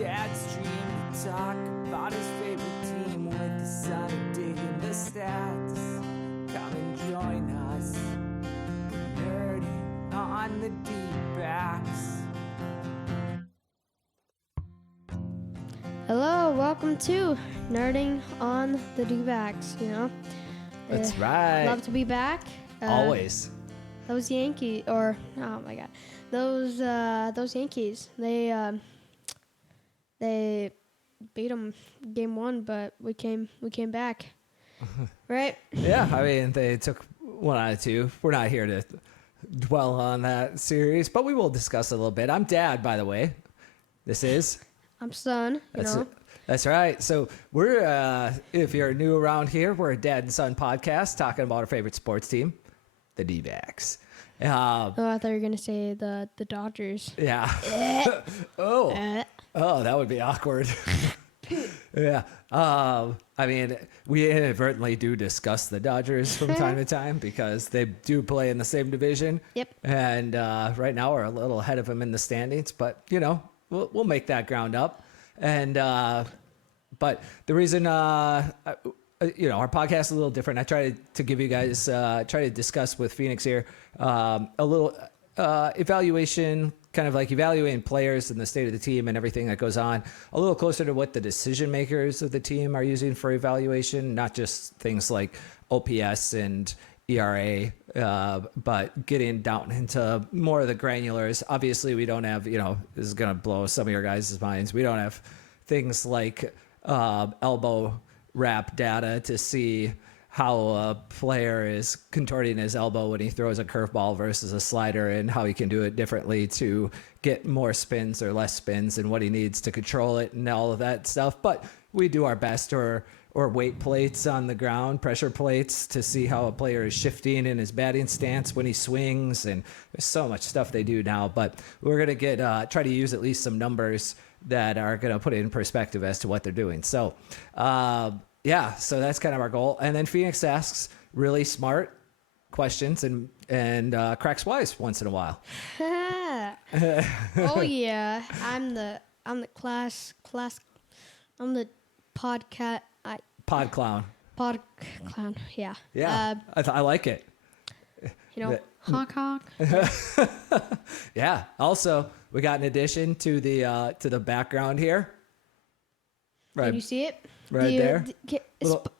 Dad's dream to talk about his favorite team with the son of digging the stats. Come and join us, nerding on the Dbacks. Hello, welcome to Nerding on the Dbacks. That's right. Love to be back. Always. Those Yankees, oh my God, those Yankees. They beat them game one, but we came back, right? Yeah, I mean they took 1 out of 2. We're not here to dwell on that series, but we will discuss it a little bit. I'm Dad, by the way. This is. I'm Son. That's right. So we're, if you're new around here, we're a dad and son podcast talking about our favorite sports team, the Dbacks. I thought you were gonna say the Dodgers. Yeah. Oh, that would be awkward. Yeah. I mean, we inadvertently do discuss the Dodgers from time to time because they do play in the same division. Yep. And right now we're a little ahead of them in the standings, but we'll make that ground up. And but the reason our podcast is a little different. I try to give you guys try to discuss with Phoenix here a little evaluation, kind of like evaluating players and the state of the team and everything that goes on, a little closer to what the decision makers of the team are using for evaluation, not just things like OPS and ERA, but getting down into more of the granulars. Obviously, we don't have, this is going to blow some of your guys' minds. We don't have things like elbow wrap data to see how a player is contorting his elbow when he throws a curveball versus a slider and how he can do it differently to get more spins or less spins and what he needs to control it and all of that stuff. But we do our best, or weight plates on the ground, pressure plates, to see how a player is shifting in his batting stance when he swings. And there's so much stuff they do now, but we're going to try to use at least some numbers that are going to put it in perspective as to what they're doing. So, so that's kind of our goal. And then Phoenix asks really smart questions and cracks wise once in a while. Oh yeah, I'm the podcast. Pod clown. Yeah. Yeah. I like it. Honk honk. Yeah. Also, we got an addition to the background here. Right. Can you see it? Right there.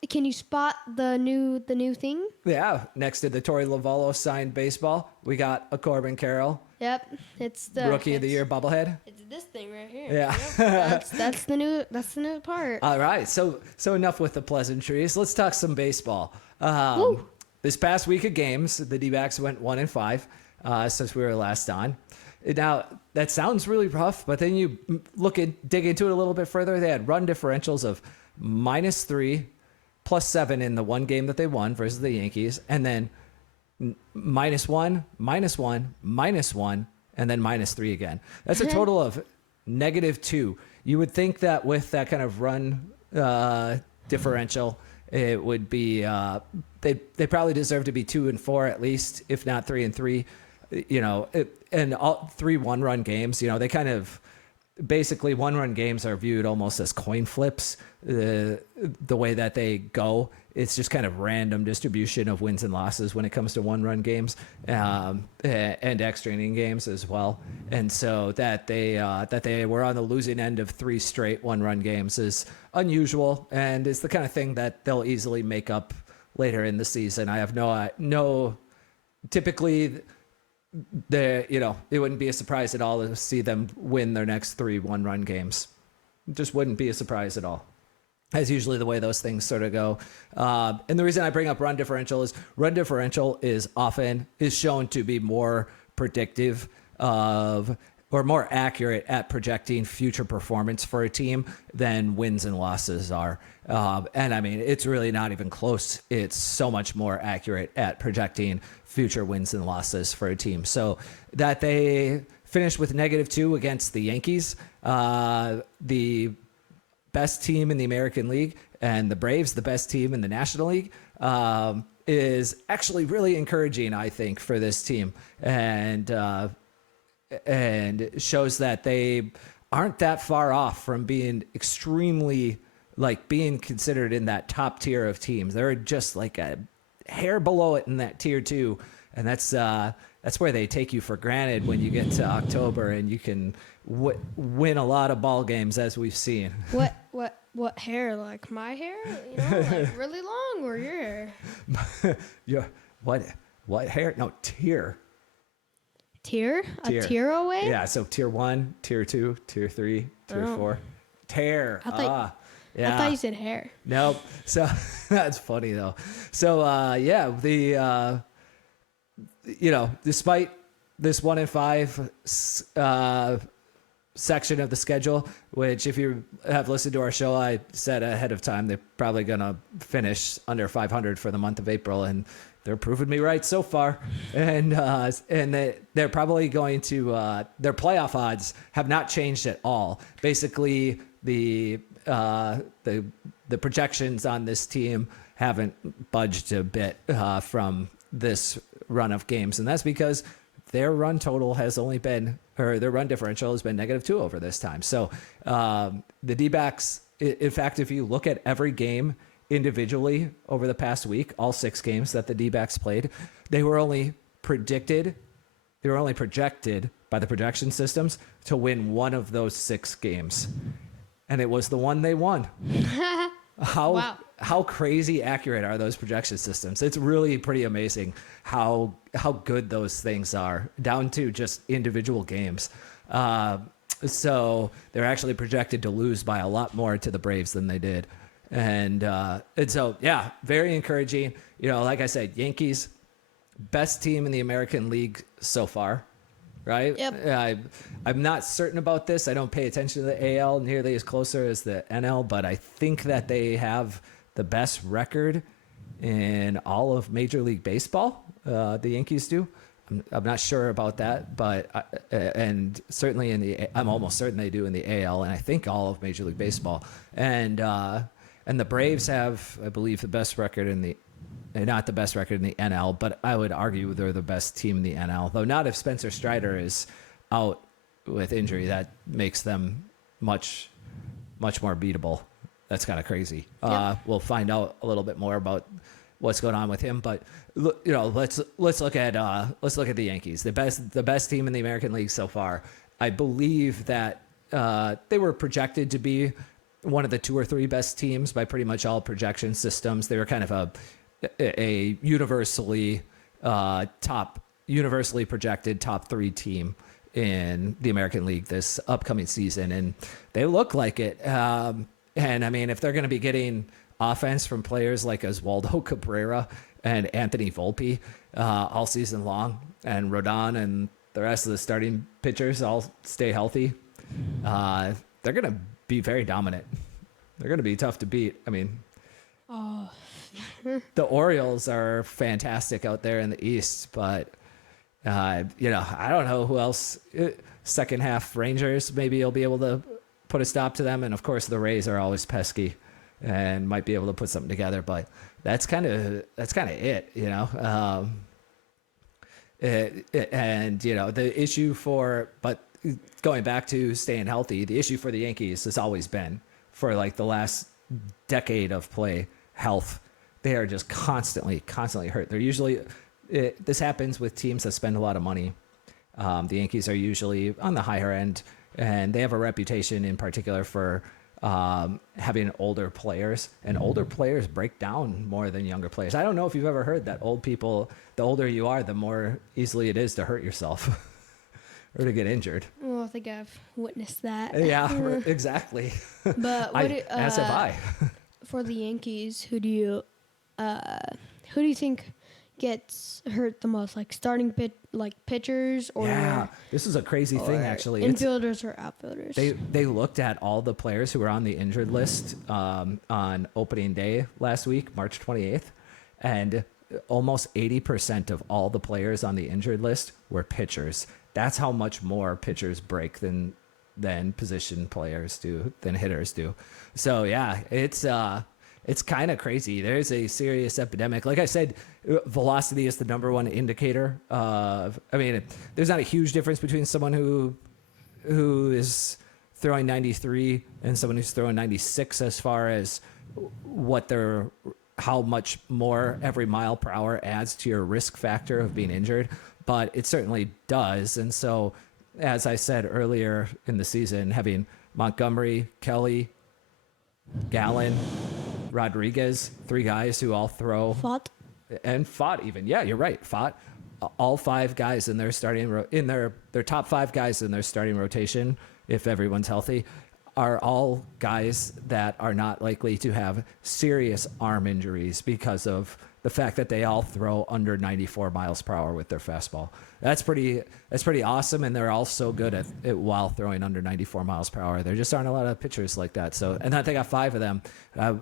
Can you spot the new thing? Yeah. Next to the Torey Lovallo signed baseball, we got a Corbin Carroll. Yep. It's the Rookie of the Year bobblehead. It's this thing right here. Yeah. Yep. That's the new part. All right. So enough with the pleasantries. Let's talk some baseball. This past week of games, the D-backs went 1-5 since we were last on. Now, that sounds really rough, but then you dig into it a little bit further. They had run differentials of -3, +7 in the one game that they won versus the Yankees, and then -1, -1, -1, and then -3 again. That's a total of -2. You would think that with that kind of run differential, it would be they probably deserve to be 2-4 at least, if not 3-3. And all 3 one-run games. They kind of basically one-run games are viewed almost as coin flips. The way that they go, it's just kind of random distribution of wins and losses when it comes to one-run games and extra inning games as well. And so that they were on the losing end of 3 straight one-run games is unusual, and it's the kind of thing that they'll easily make up later in the season. I have no typically. It wouldn't be a surprise at all to see them win their next 3 one-run games. It just wouldn't be a surprise at all. That's usually the way those things sort of go. And the reason I bring up run differential is shown to be more predictive of, or more accurate at projecting future performance for a team than wins and losses are. And I mean, it's really not even close. It's so much more accurate at projecting future wins and losses for a team. So that they finished with -2 against the Yankees, the best team in the American League, and the Braves, the best team in the National League, is actually really encouraging, I think, for this team. And shows that they aren't that far off from being extremely, like, being considered in that top tier of teams. They're just like a hair below it in that tier 2, and that's where they take you for granted when you get to October and you can win a lot of ball games, as we've seen. What hair? Like my hair? You know, like really long, or your hair? Yeah. What hair? No, tier. Tier? A tier away? Yeah. So tier 1, tier 2, tier 3, tier 4. Tear. I thought you said hair. Nope. So that's funny though. So yeah, the despite this 1-5 section of the schedule, which if you have listened to our show, I said ahead of time they're probably gonna finish under 500 for the month of April, and they're proving me right so far. And they're probably going to their playoff odds have not changed at all. Basically, the projections on this team haven't budged a bit from this run of games, and that's because their run total has only been, or their run differential has been -2 over this time. So the D-backs, in fact, if you look at every game individually over the past week, all 6 games that the D-backs played, they were only projected by the projection systems to win one of those 6 games. And it was the one they won. How crazy accurate are those projection systems? It's really pretty amazing how good those things are, down to just individual games. So they're actually projected to lose by a lot more to the Braves than they did. And so, yeah, very encouraging. Like I said, Yankees, best team in the American League so far, right? Yep. I'm not certain about this. I don't pay attention to the AL nearly as closer as the NL, but I think that they have the best record in all of Major League Baseball. The Yankees do. I'm not sure about that, but and certainly I'm almost certain they do in the AL, and I think all of Major League Baseball. And the Braves have, I believe, the best record not the best record in the NL, but I would argue they're the best team in the NL. Though not if Spencer Strider is out with injury, that makes them much, much more beatable. That's kind of crazy. Yep. We'll find out a little bit more about what's going on with him, but let's look at the Yankees, the best team in the American League so far. I believe that they were projected to be one of the 2 or 3 best teams by pretty much all projection systems. They were kind of a universally projected top 3 team in the American League this upcoming season, and they look like it. And I mean, if they're going to be getting offense from players like Oswaldo Cabrera and Anthony Volpe all season long, and Rodon and the rest of the starting pitchers all stay healthy, they're going to be very dominant. They're going to be tough to beat. I mean, the Orioles are fantastic out there in the East, but I don't know who else. Second half Rangers, maybe you'll be able to put a stop to them, and of course the Rays are always pesky and might be able to put something together, but that's kind of it. And the issue but going back to staying healthy, the issue for the Yankees has always been, for like the last decade of play, health. They are just constantly hurt. They're usually, this happens with teams that spend a lot of money. The Yankees are usually on the higher end, and they have a reputation in particular for having older players, and older players break down more than younger players. I don't know if you've ever heard that old people, the older you are, the more easily it is to hurt yourself or to get injured. Well, I think I've witnessed that. Yeah, exactly. But as have I. For the Yankees, who do you think gets hurt the most? Like starting pitchers, or this is a crazy thing actually. Infielders or outfielders? They looked at all the players who were on the injured list on opening day last week, March 28th, and almost 80% of all the players on the injured list were pitchers. That's how much more pitchers break than position players do, than hitters do. So yeah, it's kind of crazy. There's a serious epidemic. Like I said, velocity is the number one indicator of, there's not a huge difference between someone who is throwing 93 and someone who's throwing 96 as far as how much more every mile per hour adds to your risk factor of being injured, but it certainly does. And so, as I said earlier in the season, having Montgomery, Kelly, Gallen, Rodriguez, 3 guys who all throw and Fott even. Yeah, you're right. Fott, all 5 guys in their starting their top 5 guys in their starting rotation, if everyone's healthy, are all guys that are not likely to have serious arm injuries because of the fact that they all throw under 94 miles per hour with their fastball. That's pretty awesome, and they're all so good at it while throwing under 94 miles per hour. There just aren't a lot of pitchers like that. So, and I think I got 5 of them. I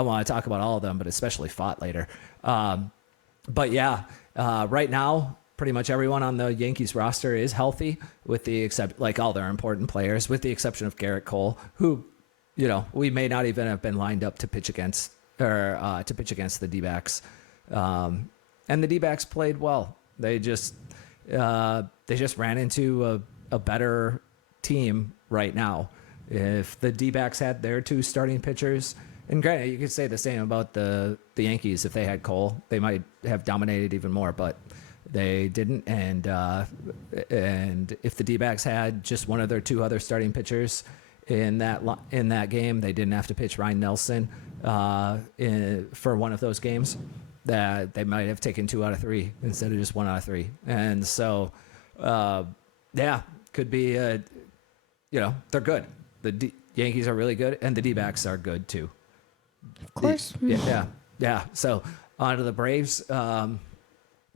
want to talk about all of them, but especially Fott later. But yeah, right now, pretty much everyone on the Yankees roster is healthy, with the like all their important players, with the exception of Garrett Cole, who, we may not even have been lined up to pitch against the Dbacks. And the Dbacks played well. They just ran into a better team right now. If the Dbacks had their 2 starting pitchers, and granted, you could say the same about the Yankees. If they had Cole, they might have dominated even more, but they didn't. And if the D-backs had just one of their 2 other starting pitchers in that game, they didn't have to pitch Ryan Nelson for one of those games. That they might have taken 2 out of 3 instead of just 1 out of 3. And so, could be they're good. The Yankees are really good, and the D-backs are good too. Of course. Yeah. So on to the Braves.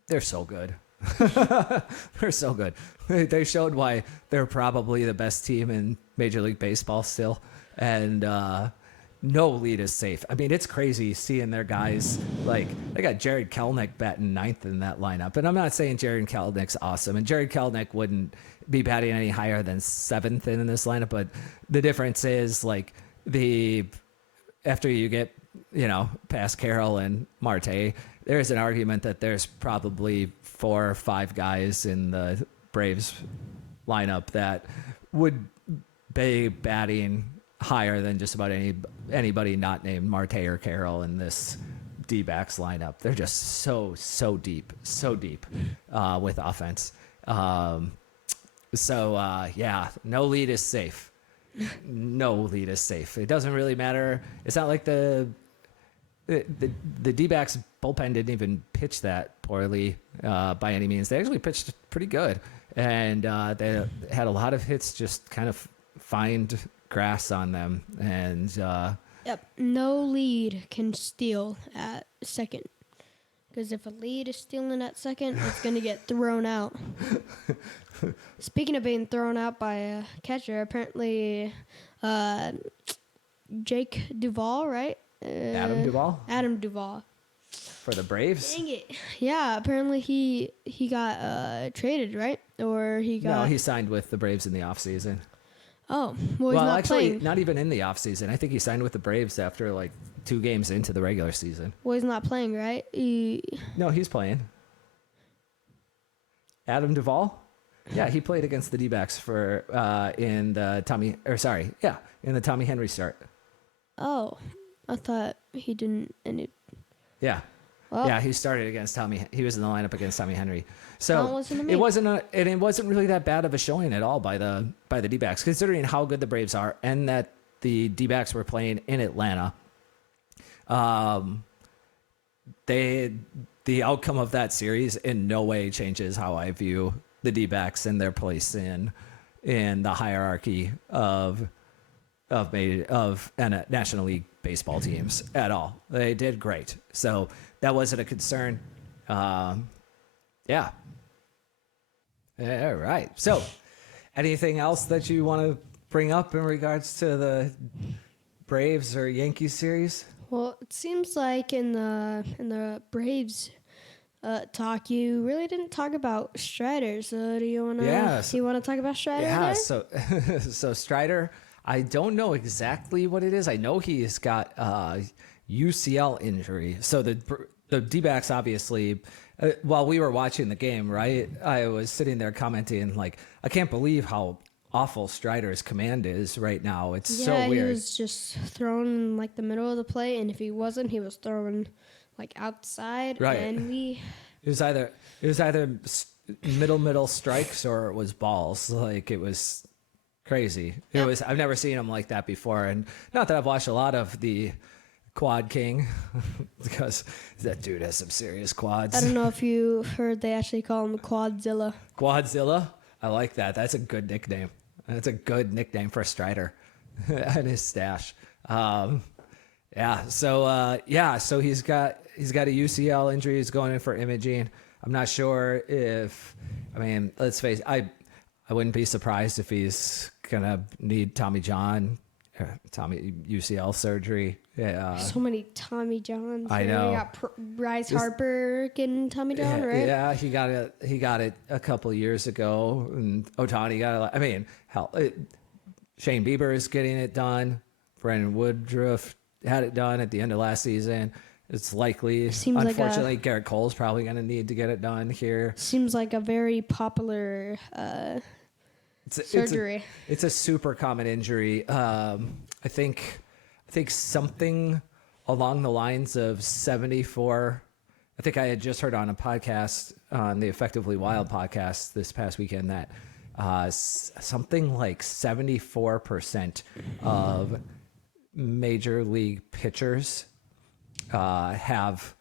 They're so good. They're so good. They showed why they're probably the best team in Major League Baseball still. And no lead is safe. I mean, it's crazy seeing their guys. Like, they got Jared Kelenic batting 9th in that lineup. And I'm not saying Jared Kelenic's awesome. And Jared Kelenic wouldn't be batting any higher than 7th in this lineup. But the difference is, like, after you get, past Carroll and Marte, there's an argument that there's probably 4 or 5 guys in the Braves lineup that would be batting higher than just about anybody not named Marte or Carroll in this D-backs lineup. They're just so deep with offense. No lead is safe. No lead is safe. It doesn't really matter. It's not like the D-backs bullpen didn't even pitch that poorly by any means. They actually pitched pretty good, and they had a lot of hits just kind of find grass on them. And no lead can steal at second, because if a lead is stealing at second, it's going to get thrown out. Speaking of being thrown out by a catcher, apparently Jake Duvall, right? Adam Duvall for the Braves. Dang it! Yeah, apparently he got traded, right? Or he signed with the Braves in the offseason. Oh, well, he's not actually, playing. not even in the offseason. I think he signed with the Braves after like 2 games into the regular season. Well, he's not playing, right? No, he's playing. Adam Duvall? Yeah, he played against the D-backs in the Tommy Henry start. Oh, I thought he didn't. Yeah. Well, yeah, he started against Tommy. He was in the lineup against Tommy Henry. So don't listen to me. it wasn't really that bad of a showing at all by the D-backs, considering how good the Braves are and that the D-backs were playing in Atlanta. The outcome of that series in no way changes how I view the D-backs and their place in the hierarchy of National League baseball teams at all. They did great. So that wasn't a concern. Yeah. All right. So anything else that you want to bring up in regards to the Braves or Yankees series? Well, it seems like in the Braves talk, you really didn't talk about Strider. So do you want to talk about Strider? Yeah. There? So Strider, I don't know exactly what it is. I know he's got UCL injury. So the D-backs obviously, while we were watching the game, right, I was sitting there commenting like, I can't believe how awful Strider's command is right now. It's Yeah, so weird. he was just thrown in like the middle of the plate, and if he wasn't, he was thrown like outside. Right. And It was either middle strikes or it was balls. Like, it was crazy. Yep. I've never seen him like that before, and not that I've watched a lot of the Quad King because that dude has some serious quads. I don't know if you heard they actually call him Quadzilla. Quadzilla. I like that. That's a good nickname. That's a good nickname for a Strider and his stash. So he's got a UCL injury. He's going in for imaging. I'm not sure let's face it, I wouldn't be surprised if he's gonna need Tommy UCL surgery. Yeah. So many Tommy Johns. I know. You got Bryce Harper getting Tommy John, right? Yeah, he got it a couple of years ago, and Ohtani got it. Shane Bieber is getting it done. Brandon Woodruff had it done at the end of last season. It's likely, unfortunately, Garrett Cole's probably going to need to get it done here. Seems like a very popular surgery. It's a super common injury. I think something along the lines of 74. I think I had just heard on a podcast, on the Effectively Wild podcast this past weekend, that something like 74% of major league pitchers have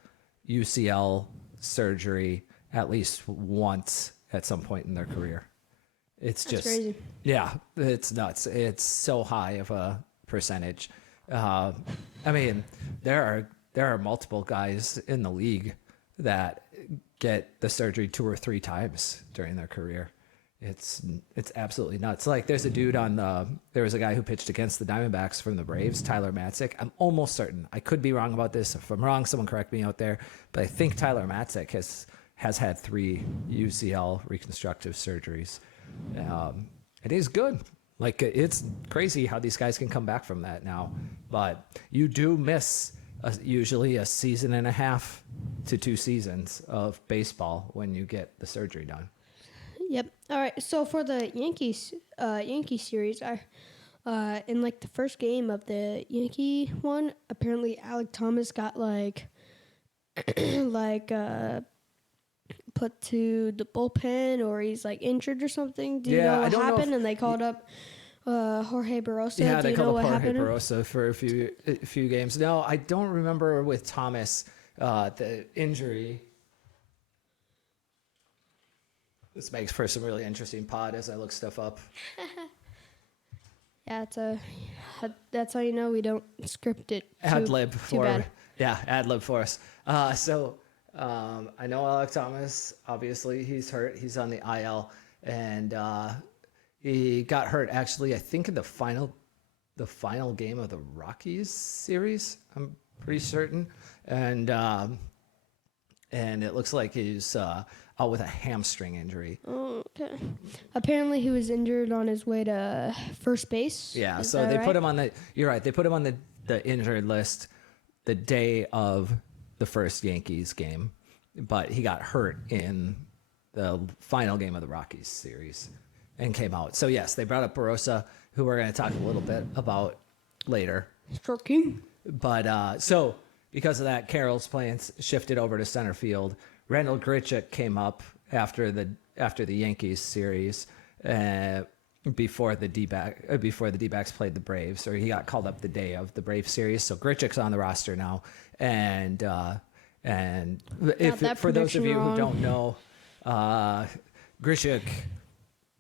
UCL surgery at least once at some point in their career. That's crazy. Yeah, it's nuts. It's so high of a percentage. There are multiple guys in the league that get the surgery 2 or 3 times during their career. It's absolutely nuts. Like, there was a guy who pitched against the Diamondbacks from the Braves, Tyler Matzik. I'm almost certain. I could be wrong about this. If I'm wrong, someone correct me out there. But I think Tyler Matzik has had 3 UCL reconstructive surgeries. And he's good. Like, it's crazy how these guys can come back from that now. But you do miss usually a season and a half to 2 seasons of baseball when you get the surgery done. Yep. All right. So for the Yankees series, in like the first game of the Yankee one, apparently Alec Thomas got put to the bullpen, or he's like injured or something. Do you know what happened? And they called up Jorge Barrosa. Yeah, they called up Jorge happened? Barrosa for a few games. No, I don't remember with Thomas the injury. This makes for some really interesting pod as I look stuff up. Yeah, that's how you know we don't script it. Ad lib for bad. Yeah, ad lib for us. I know Alec Thomas. Obviously, he's hurt. He's on the IL, and he got hurt actually, I think, in the final game of the Rockies series. I'm pretty certain, and it looks like he's out with a hamstring injury. Oh, okay. Apparently, he was injured on his way to first base. Yeah, so they put him on the. You're right. They put him on the injured list the day of the first Yankees game, but he got hurt in the final game of the Rockies series and came out. So yes, they brought up Barrosa, who we're going to talk a little bit about later. King. But so because of that, Carroll's plans shifted over to center field. Randall Grichuk came up after the Yankees series before the D-backs played the Braves, or he got called up the day of the Braves series. So Grichuk's on the roster now, and for those of you who don't know, Grichuk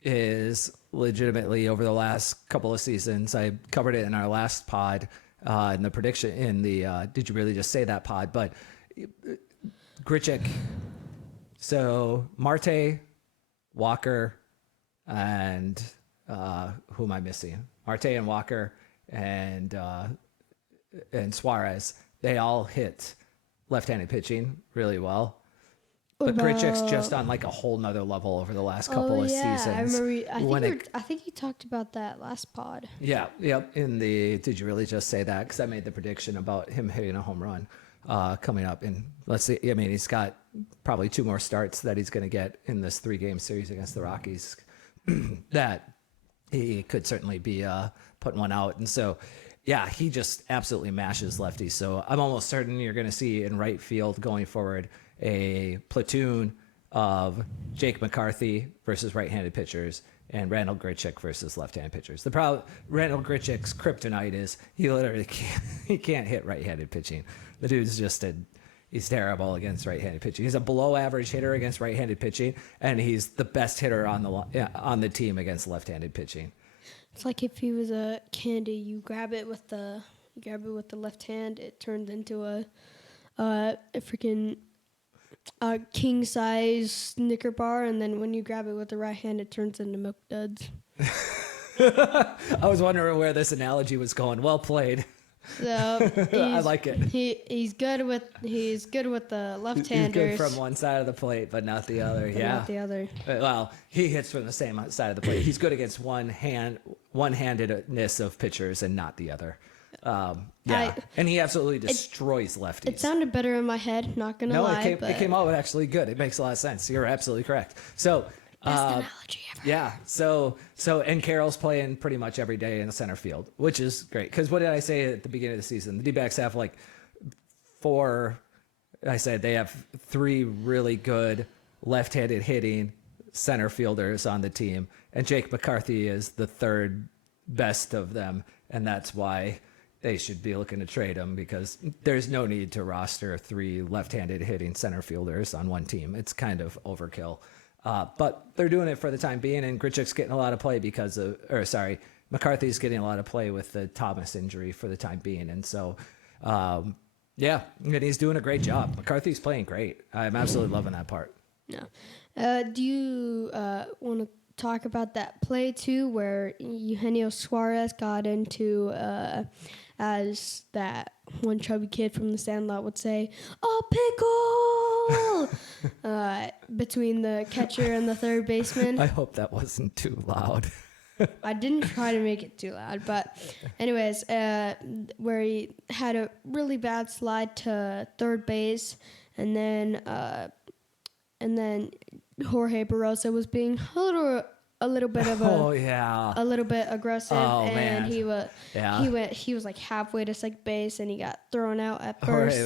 is legitimately, over the last couple of seasons, I covered it in our last pod, in the prediction in the Did You Really Just Say That pod, but Grichuk, so Marte, Walker, and who am I missing? Marte and Walker and Suarez, they all hit left-handed pitching really well. But Grichuk's just on like a whole nother level over the last couple of seasons. I remember. I think you talked about that last pod. Yeah, yep. In the Did You Really Just Say That? Because I made the prediction about him hitting a home run coming up. And let's see. I mean, he's got probably 2 more starts that he's going to get in this 3-game series against the Rockies. That he could certainly be putting one out. And so, yeah, he just absolutely mashes lefties. So I'm almost certain you're going to see in right field going forward a platoon of Jake McCarthy versus right-handed pitchers and Randall Grichuk versus left-handed pitchers. The problem, Randall Grichuk's kryptonite is he literally can't hit right-handed pitching. The dude's just he's terrible against right-handed pitching. He's a below-average hitter against right-handed pitching, and he's the best hitter on the team against left-handed pitching. It's like if he was a candy, you grab it with the left hand, it turns into a freaking king size Snicker bar, and then when you grab it with the right hand, it turns into Milk Duds. I was wondering where this analogy was going. Well played. So I like it. He's good with the left-handers. He's good from one side of the plate, but not the other. Not the other. Well, he hits from the same side of the plate. He's good against one-handedness of pitchers and not the other. And he absolutely destroys lefties. It sounded better in my head. Not gonna lie. It came out actually good. It makes a lot of sense. You're absolutely correct. So. Best analogy ever. Yeah. So and Carroll's playing pretty much every day in the center field, which is great. Because what did I say at the beginning of the season? The D-backs have like they have 3 really good left-handed hitting center fielders on the team, and Jake McCarthy is the 3rd best of them, and that's why they should be looking to trade him, because there's no need to roster 3 left-handed hitting center fielders on one team. It's kind of overkill. But they're doing it for the time being, and Grichuk's getting a lot of play McCarthy's getting a lot of play with the Thomas injury for the time being. And so, and he's doing a great job. McCarthy's playing great. I'm absolutely loving that part. Yeah. Do you want to talk about that play too, where Eugenio Suarez got into, as that one chubby kid from the Sandlot would say, "A pickle!" Between the catcher and the third baseman. I hope that wasn't too loud. I didn't try to make it too loud, but anyways, where he had a really bad slide to third base, and then Jorge Barroso was being a little bit of a little bit aggressive, and man. he was like halfway to second base, and he got thrown out at first.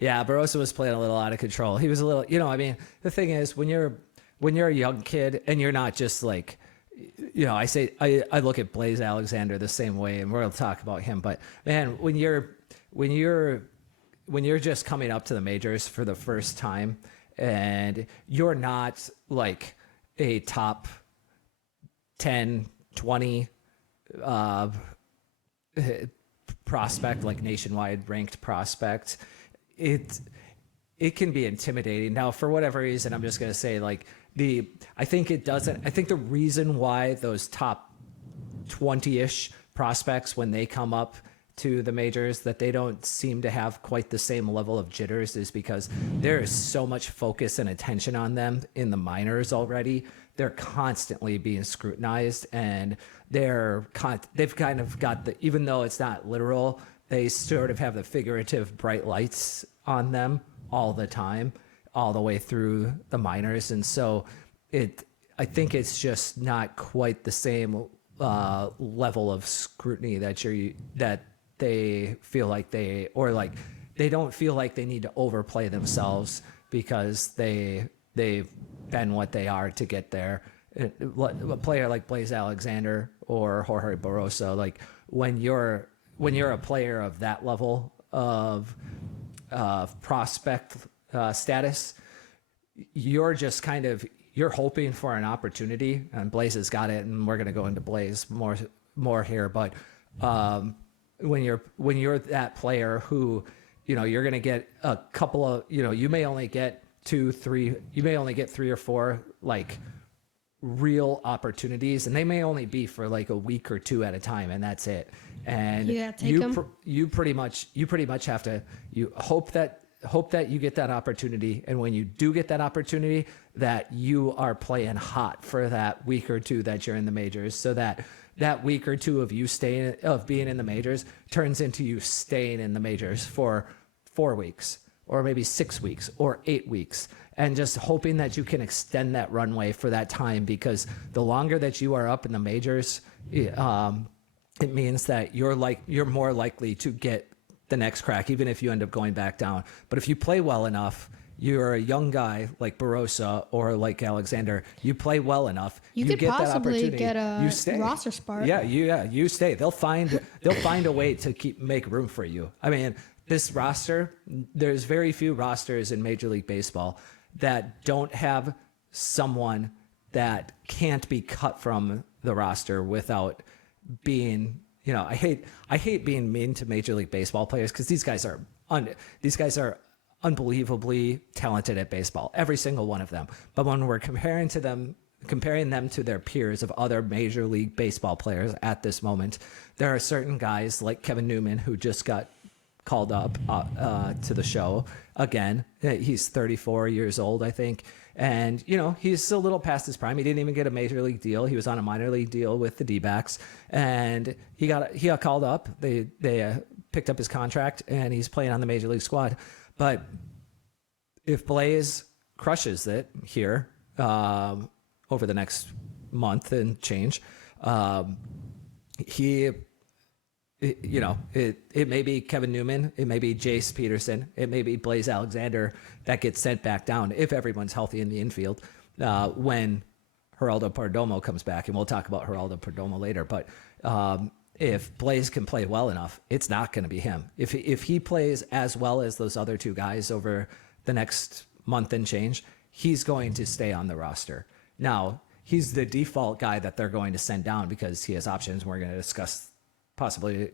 Barroso was playing a little out of control. He was a little, the thing is, when you're a young kid and you're not just like, I look at Blaze Alexander the same way, and we're going to talk about him, but man, when you're just coming up to the majors for the first time, and you're not like a top 10, 20 prospect, like nationwide ranked prospect, it can be intimidating. Now, for whatever reason, I'm just going to say I think the reason why those top 20-ish prospects, when they come up to the majors, that they don't seem to have quite the same level of jitters is because there is so much focus and attention on them in the minors already. They're constantly being scrutinized, and they've kind of got even though it's not literal, they sort of have the figurative bright lights on them all the time, all the way through the minors. And so I think it's just not quite the same level of scrutiny that they feel like they don't feel like they need to overplay themselves because they've been what they are to get there. A player like Blaze Alexander or Jorge Barroso, like when you're a player of that level of prospect status, you're just you're hoping for an opportunity, and Blaze has got it, and we're going to go into Blaze more here, but when you're that player who, you're going to get a couple of, you may only get 3 or 4 like real opportunities, and they may only be for like a week or 2 at a time, and that's it. And you pretty much have to hope that you get that opportunity, and when you do get that opportunity, that you are playing hot for that week or 2 that you're in the majors, so that week or 2 of being in the majors turns into you staying in the majors for 4 weeks or maybe 6 weeks or 8 weeks, and just hoping that you can extend that runway for that time, because the longer that you are up in the majors, it means that you're more likely to get the next crack, even if you end up going back down. But if you play well enough, you're a young guy like Barossa or like Alexander, you play well enough, You could get that possibly opportunity, get a you stay. roster spot. You stay. They'll find a way to make room for you. I mean, this roster, there's very few rosters in Major League Baseball that don't have someone that can't be cut from the roster without being, I hate being mean to Major League Baseball players, because these guys are unbelievably talented at baseball, every single one of them. But when we're comparing them to their peers of other Major League Baseball players at this moment, there are certain guys like Kevin Newman, who just got called up to the show again. He's 34 years old, I think. And, he's a little past his prime. He didn't even get a major league deal. He was on a minor league deal with the Dbacks, and he got called up. They picked up his contract, and he's playing on the major league squad. But if Blaze crushes it here over the next month and change, it may be Kevin Newman, it may be Jace Peterson, it may be Blaze Alexander that gets sent back down, if everyone's healthy in the infield, when Geraldo Perdomo comes back. And we'll talk about Geraldo Perdomo later. But if Blaze can play well enough, it's not going to be him. If he plays as well as those other two guys over the next month and change, he's going to stay on the roster. Now, he's the default guy that they're going to send down because he has options. We're going to discuss possibly,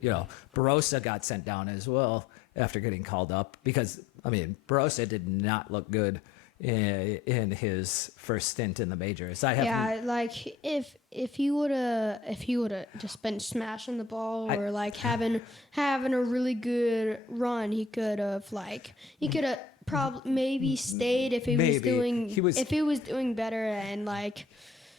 Barossa got sent down as well after getting called up, because, Barossa did not look good in his first stint in the majors. If he would have just been smashing the ball or having a really good run, he could have probably maybe stayed if he was doing better, and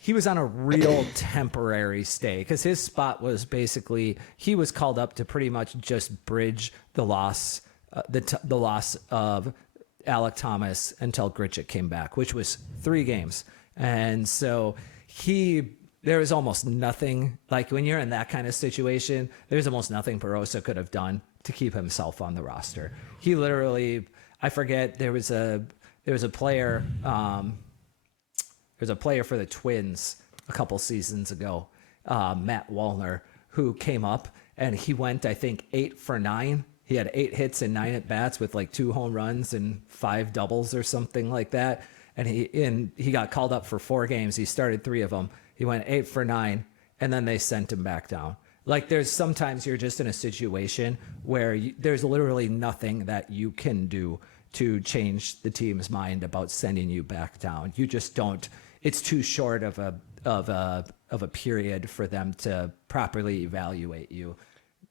he was on a real temporary stay, because his spot was basically, he was called up to pretty much just bridge the loss, the loss of Alek Thomas until Grichuk came back, which was 3 games. And so there was almost nothing, when you're in that kind of situation, there's almost nothing Barossa could have done to keep himself on the roster. He literally, I forget, there was a player, there's a player for the Twins a couple seasons ago, Matt Wallner, who came up, and he went, I think, 8 for 9. He had 8 hits and 9 at bats with 2 home runs and 5 doubles or something like that. And he got called up for 4 games. He started 3 of them. He went 8 for 9, and then they sent him back down. There's sometimes you're just in a situation where there's literally nothing that you can do to change the team's mind about sending you back down. You just don't. It's too short of a period for them to properly evaluate you.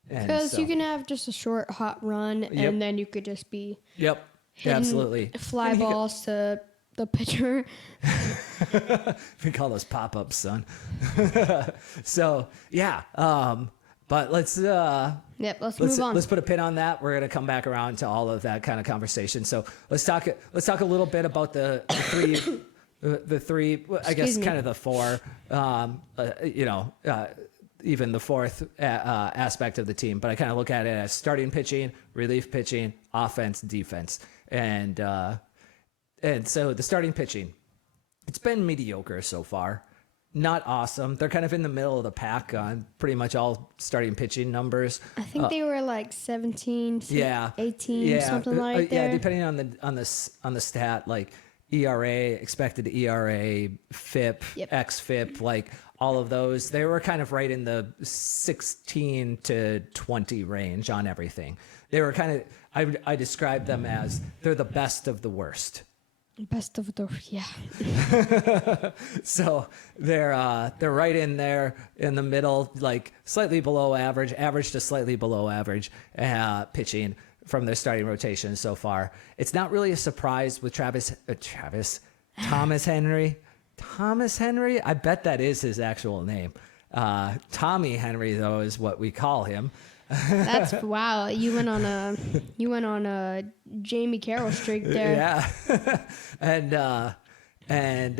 Because you can have just a short hot run, and then you could just be absolutely fly balls to the pitcher. We call those pop-ups, son. So but let's move on. Let's put a pin on that. We're going to come back around to all of that kind of conversation. So let's talk a little bit about the three, I guess, kind of the 4, even the 4th aspect of the team. But I kind of look at it as starting pitching, relief pitching, offense, defense. And so the starting pitching, it's been mediocre so far. Not awesome. They're kind of in the middle of the pack on pretty much all starting pitching numbers. I think they were 17, 18, something like that. Yeah, depending on the stat, ERA, expected ERA, FIP, xFIP, all of those, they were kind of right in the 16 to 20 range on everything. They were kind of, I described them as, they're the best of the worst. Best of the, yeah. So they're right in there in the middle, slightly below average to slightly below average pitching from their starting rotation so far. It's not really a surprise with Thomas Henry. Thomas Henry? I bet that is his actual name. Tommy Henry, though, is what we call him. That's wow. You went on a Jamie Carroll streak there. Yeah. and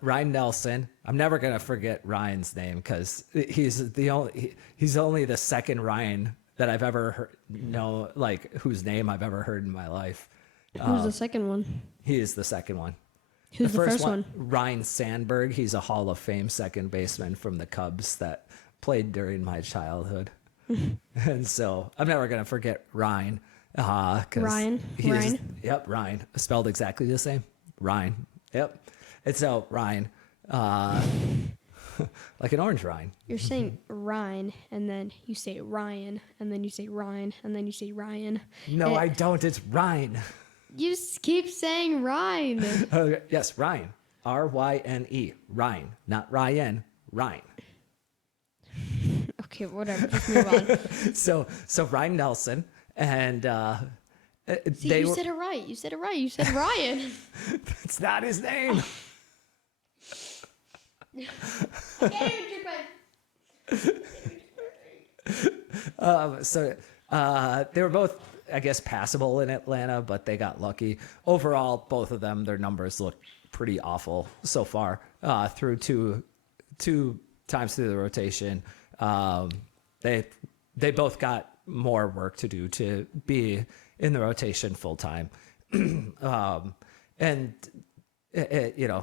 Ryan Nelson. I'm never gonna forget Ryan's name because he's only the second Ryan that I've ever heard, whose name I've ever heard in my life. Who's the second one? He is the second one. Who's the first one? Ryan Sandberg. He's a Hall of Fame second baseman from the Cubs that played during my childhood. And so I'm never going to forget Ryan. Ryan? Yep, Ryan. Spelled exactly the same. Ryan. Yep. And so Ryan, like an orange rind. You're saying Ryan, and then you say Ryan, and then you say Ryan, and then you say Ryan. No, I don't. It's Ryan. You keep saying Ryan. Yes, Ryan. R-Y-N-E. Ryan. Not Ryan. Ryan. Okay, whatever. Just move on. So Ryan Nelson and See, you said it right. You said it right. You said Ryan. It's not his name. I can't even So they were both, I guess, passable in Atlanta, but they got lucky. Overall, both of them, their numbers look pretty awful so far through two times through the rotation. They both got more work to do to be in the rotation full time.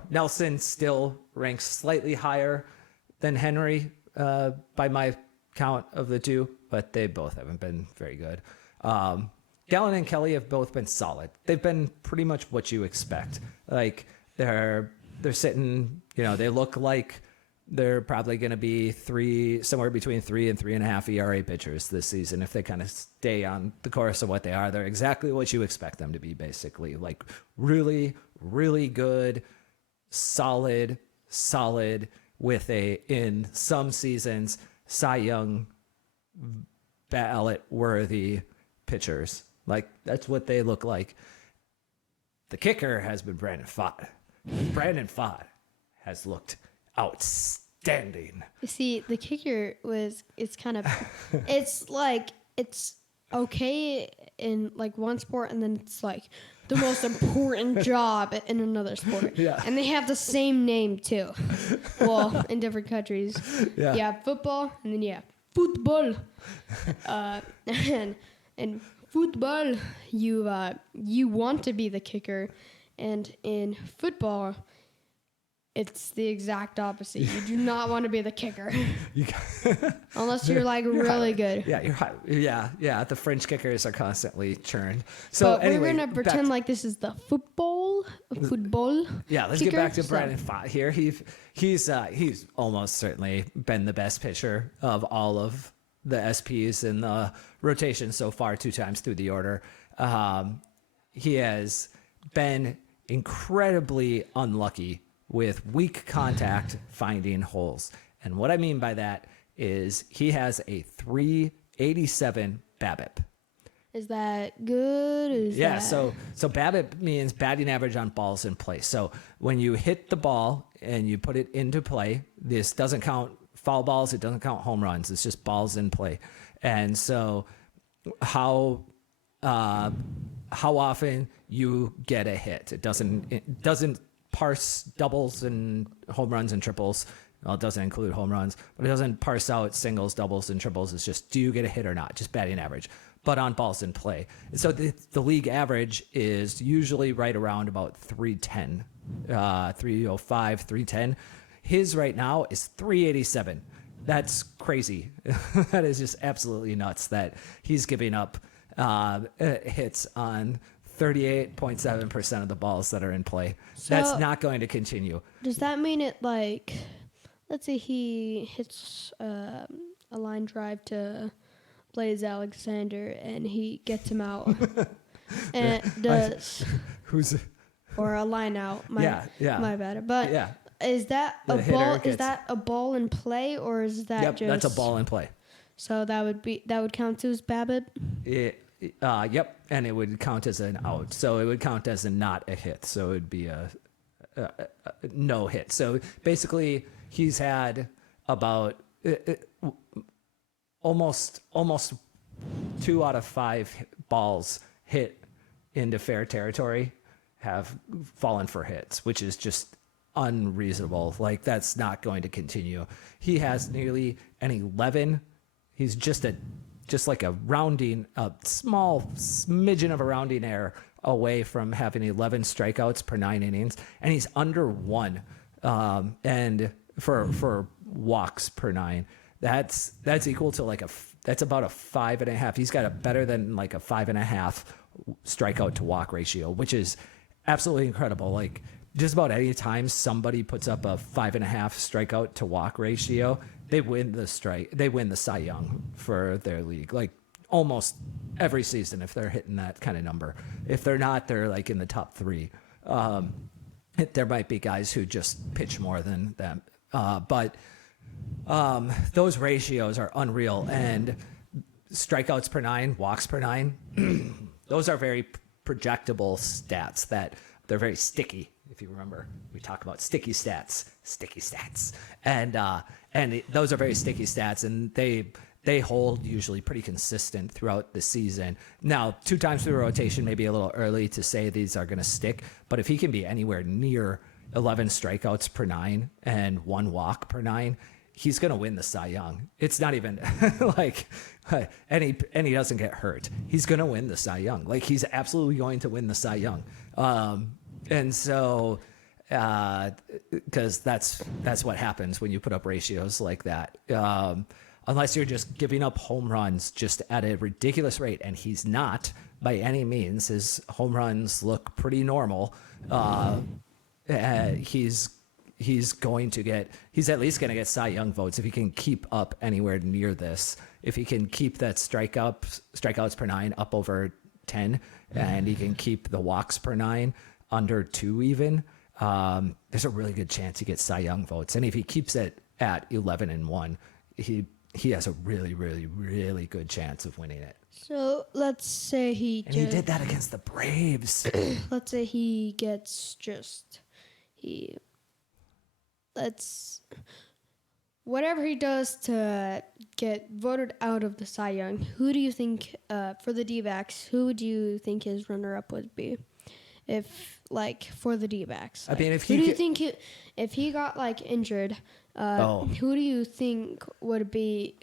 Nelson still ranks slightly higher than Henry by my count of the two, but they both haven't been very good. Gallen and Kelly have both been solid. They've been pretty much what you expect. Like they're sitting, they look like they're probably going to be somewhere between 3 and 3.5 ERA pitchers this season. If they kind of stay on the course of what they are, they're exactly what you expect them to be, basically. Like really, really good, solid with in some seasons, Cy Young ballot worthy pitchers. Like that's what they look like. The kicker has been Brandon Pfaadt. Brandon Pfaadt has looked outstanding. See, the kicker it's okay in like one sport, and then it's like the most important job in another sport. Yeah. And they have the same name too. Well, in different countries. Yeah. You have football, and then you have football. And football, you want to be the kicker, and in football, it's the exact opposite. You do not want to be the kicker. Unless you're like really good. Yeah, you're high. Yeah. The French kickers are constantly churned. So but anyway, we're gonna pretend like this is the football. Yeah, let's kicker, get back to Brandon Pfaadt here. He's almost certainly been the best pitcher of all of the SPs in the rotation so far, 2 times through the order. He has been incredibly unlucky with weak contact finding holes. And what I mean by that is he has a 387 BABIP. Is that good? So BABIP means batting average on balls in play. So when you hit the ball and you put it into play, this doesn't count foul balls, it doesn't count home runs, it's just balls in play. And so how often you get a hit. It doesn't parse doubles and home runs and triples. Well, it doesn't include home runs, but it doesn't parse out singles, doubles, and triples. It's just, do you get a hit or not? Just batting average, but on balls in play. And so the league average is usually right around about 310, 305, 310. His right now is 387. That's crazy. That is just absolutely nuts that he's giving up hits on 38.7% of the balls that are in play. So that's not going to continue. Does that mean it like, let's say he hits a line drive to Blaze Alexander and he gets him out, and or a line out? My bad. But yeah. Is that a ball? Is that a ball in play, or is that just? That's a ball in play. So that would count to his BABIP. Yep, and it would count as an out. So it would count as not a hit. So it would be a no hit. So basically, he's had about almost 2 out of 5 balls hit into fair territory have fallen for hits, which is just unreasonable. Like, that's not going to continue. He has nearly an 11. He's just like a small smidgen of a rounding error away from having 11 strikeouts per 9 innings, and he's under 1 and for walks per 9. That's equal to that's about a 5.5. He's got a better than like a 5.5 strikeout to walk ratio, which is absolutely incredible. Like, just about any time somebody puts up a 5.5 strikeout to walk ratio, they win the Cy Young for their league. Like, almost every season, if they're hitting that kind of number. If they're not, they're like in the top 3. There might be guys who just pitch more than them, but those ratios are unreal. And strikeouts per 9, walks per 9, those are very projectable stats that they're very sticky. If you remember, we talk about sticky stats, and those are very sticky stats, and they hold usually pretty consistent throughout the season. Now, 2 times through rotation may be a little early to say these are going to stick, but if he can be anywhere near 11 strikeouts per 9 and 1 walk per 9, he's going to win the Cy Young. It's not even and he doesn't get hurt. He's going to win the Cy Young. Like, he's absolutely going to win the Cy Young. And so, because that's what happens when you put up ratios like that. Unless you're just giving up home runs just at a ridiculous rate, and he's not by any means. His home runs look pretty normal. He's at least going to get Cy Young votes if he can keep up anywhere near this. If he can keep that strikeouts per 9 up over 10, and he can keep the walks per 9 under 2 even, there's a really good chance he gets Cy Young votes. And if he keeps it at 11-1, he has a really, really, really good chance of winning it. So let's say he did that against the Braves. Let's say he gets whatever he does to get voted out of the Cy Young. Who do you think, for the Dbacks, who would you think his runner-up would be? For the Dbacks. I mean, if he got injured, who do you think would be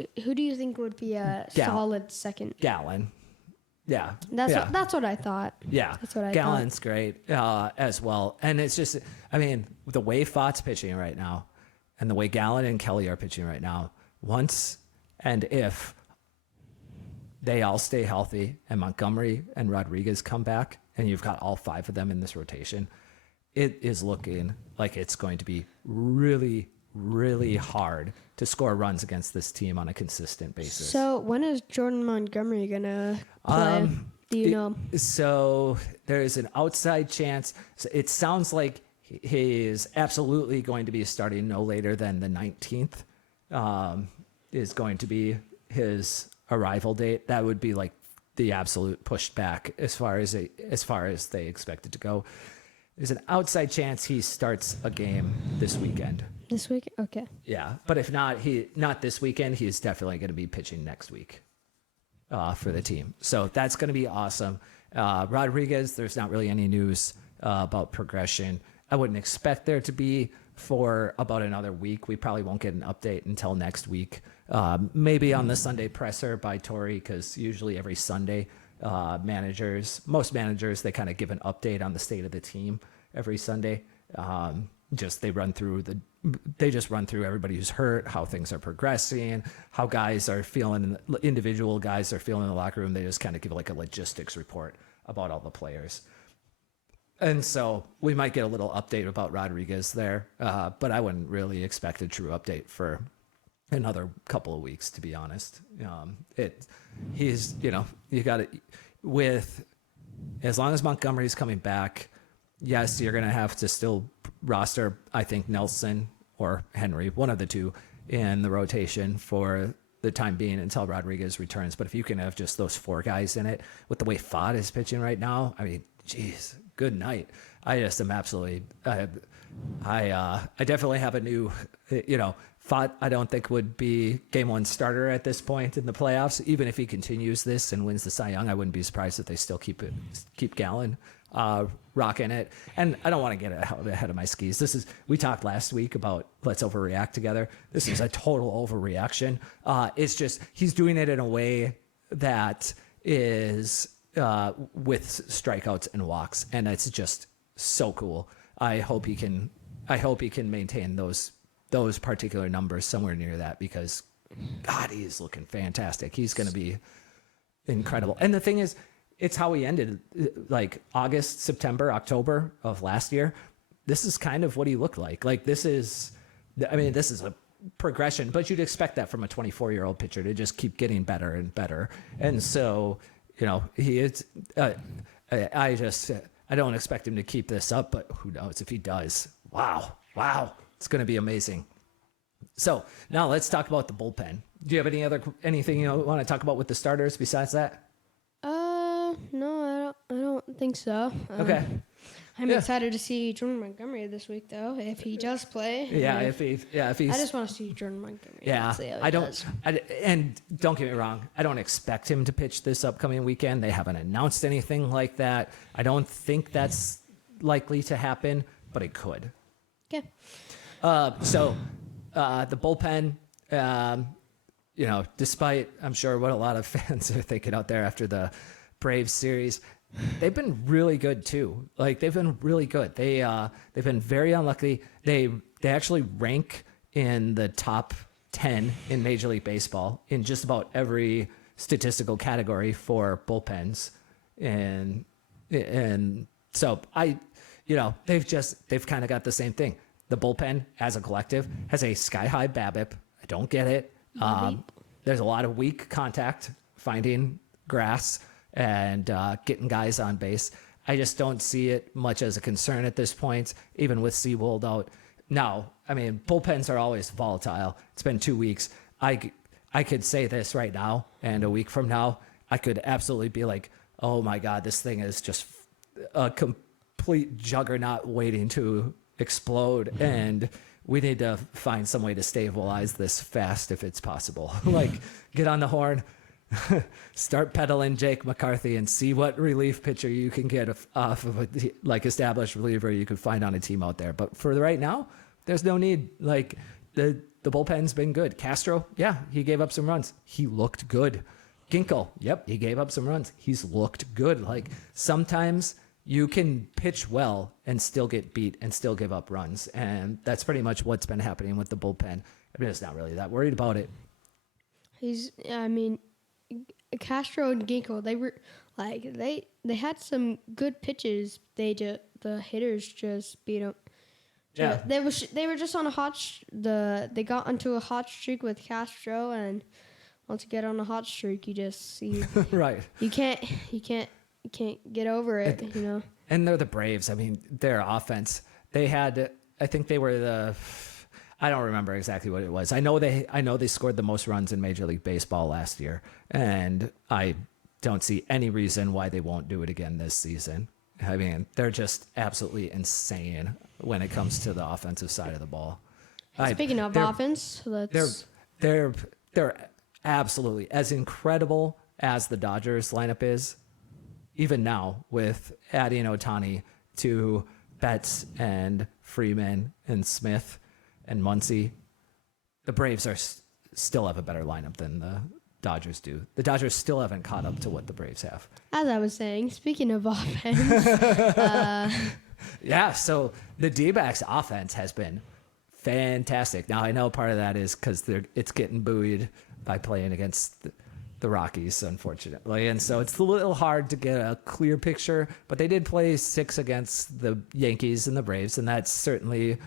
a solid second? Gallen. Yeah. That's what I thought. Yeah. That's what I Gallen's thought. great as well. And it's just, I mean, the way Fott's pitching right now and the way Gallen and Kelly are pitching right now, once and if they all stay healthy and Montgomery and Rodriguez come back and you've got all 5 of them in this rotation, it is looking like it's going to be really, really hard to score runs against this team on a consistent basis. So when is Jordan Montgomery going to play? Do you know? So there's an outside chance. It sounds like he is absolutely going to be starting no later than the 19th is going to be his arrival date. That would be like the absolute pushed back as far as they expect it to go. There's an outside chance he starts a game this weekend. This week? Okay. Yeah, but if not, not this weekend. He's definitely going to be pitching next week for the team. So that's going to be awesome. Rodriguez, there's not really any news about progression. I wouldn't expect there to be for about another week. We probably won't get an update until next week. Maybe on the Sunday presser by Torrey, because usually every Sunday, most managers, they kind of give an update on the state of the team every Sunday. They just run through everybody who's hurt, how things are progressing, how guys are feeling, individual guys are feeling in the locker room. They just kind of give like a logistics report about all the players. And so we might get a little update about Rodriguez there, but I wouldn't really expect a true update for another couple of weeks, to be honest. You got it with, as long as Montgomery's coming back, yes, you're going to have to still roster, I think, Nelson or Henry, one of the two, in the rotation for the time being until Rodriguez returns. But if you can have just those 4 guys in it, with the way Fott is pitching right now, I mean, geez, good night. I just am absolutely, I definitely have a new, Pfaadt, I don't think would be game one starter at this point in the playoffs. Even if he continues this and wins the Cy Young, I wouldn't be surprised if they still keep Gallen rocking it. And I don't want to get ahead of my skis. We talked last week about let's overreact together. This is a total overreaction. It's just he's doing it in a way that is with strikeouts and walks, and it's just so cool. I hope he can maintain those particular numbers somewhere near that, because God, he is looking fantastic. He's going to be incredible. And the thing is, it's how he ended, like August, September, October of last year. This is kind of what he looked like. Like this is a progression, but you'd expect that from a 24-year-old pitcher to just keep getting better and better. And so, he is, I don't expect him to keep this up, but who knows if he does. Wow. It's going to be amazing. So now let's talk about the bullpen. Do you have anything you want to talk about with the starters besides that? No, I don't think so. Okay. I'm excited to see Jordan Montgomery this week, though, if he does play. Yeah, if he's. I just want to see Jordan Montgomery. Yeah, and don't get me wrong, I don't expect him to pitch this upcoming weekend. They haven't announced anything like that. I don't think that's likely to happen, but it could. Okay. So the bullpen, despite I'm sure what a lot of fans are thinking out there after the Braves series, they've been really good too. Like they've been really good. They've been very unlucky. They actually rank in the top 10 in Major League Baseball in just about every statistical category for bullpens. And so they've kind of got the same thing. The bullpen as a collective has a sky-high BABIP. I don't get it. There's a lot of weak contact, finding grass and getting guys on base. I just don't see it much as a concern at this point, even with Seawold out. Now, bullpens are always volatile. It's been 2 weeks. I could say this right now, and a week from now, I could absolutely be like, oh my God, this thing is just a complete juggernaut waiting to explode, and we need to find some way to stabilize this fast if it's possible. Like, get on the horn, start pedaling Jake McCarthy, and see what relief pitcher you can get off of a established reliever you can find on a team out there. But for right now, there's no need. Like the bullpen's been good. Castro, yeah, he gave up some runs. He looked good. Ginkel, yep, he gave up some runs. He's looked good. Like sometimes you can pitch well and still get beat and still give up runs. And that's pretty much what's been happening with the bullpen. It's not really that worried about it. Castro and Ginkel, they were they had some good pitches. The hitters just beat them. Yeah. They were just on they got onto a hot streak with Castro, and once you get on a hot streak, right. You can't get over it, And they're the Braves. Their offense, they had, I think they were I don't remember exactly what it was. I know they scored the most runs in Major League Baseball last year, and I don't see any reason why they won't do it again this season. They're just absolutely insane when it comes to the offensive side of the ball. Speaking of offense, they're absolutely as incredible as the Dodgers lineup is. Even now, with adding Ohtani to Betts and Freeman and Smith and Muncy, the Braves still have a better lineup than the Dodgers do. The Dodgers still haven't caught up to what the Braves have. As I was saying, speaking of offense. Yeah, so the Dbacks offense has been fantastic. Now, I know part of that is because it's getting buoyed by playing against the Rockies, unfortunately. And so it's a little hard to get a clear picture, but they did play 6 against the Yankees and the Braves, and that's certainly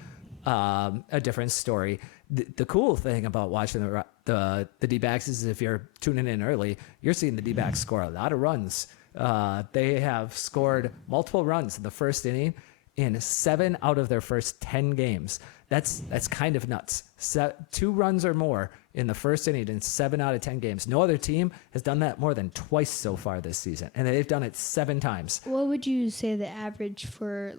a different story. The cool thing about watching the D-backs is if you're tuning in early, you're seeing the D-backs score a lot of runs. They have scored multiple runs in the first inning in 7 out of their first 10 games. That's kind of nuts. 2 runs or more in the first inning in 7 out of 10 games. No other team has done that more than twice so far this season, and they've done it 7 times. What would you say the average for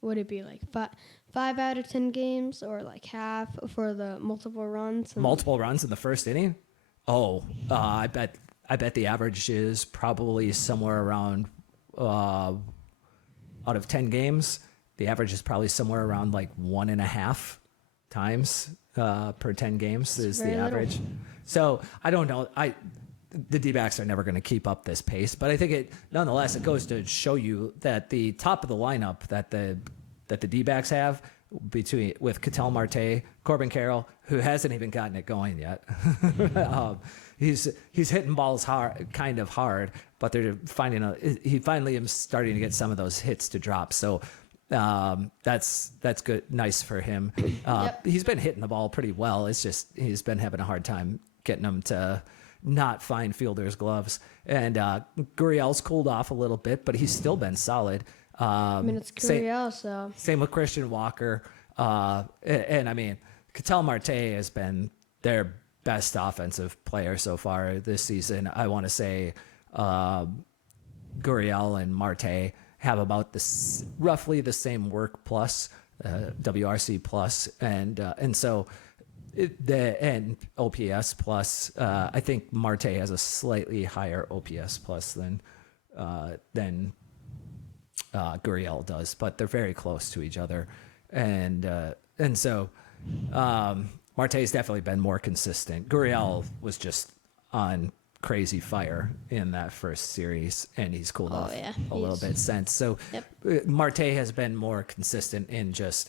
would it be 5 5 out of 10 games or like half for the multiple runs? Multiple runs in the first inning? I bet the average is probably somewhere around out of 10 games. The average is probably somewhere around like 1.5 times per 10 games is the average. Little. So I don't know. The D-backs are never going to keep up this pace, but I think nonetheless, it goes to show you that the top of the lineup that the D-backs have with Ketel Marte, Corbin Carroll, who hasn't even gotten it going yet. He's hitting balls kind of hard, but they're he finally is starting to get some of those hits to drop. So that's good, nice for him. He's been hitting the ball pretty well. It's just he's been having a hard time getting them to not find fielders' gloves. And Gurriel's cooled off a little bit, but he's still been solid. It's Gurriel, so. Same with Christian Walker. And I mean, Ketel Marte has been their best offensive player so far this season. I want to say Gurriel and Marte have about roughly the same work plus, WRC plus, and so and OPS plus. I think Marte has a slightly higher OPS plus than Gurriel does, but they're very close to each other, and so Marte's definitely been more consistent. Gurriel was just on crazy fire in that first series, and he's cooled off a little bit since. So Marte has been more consistent in just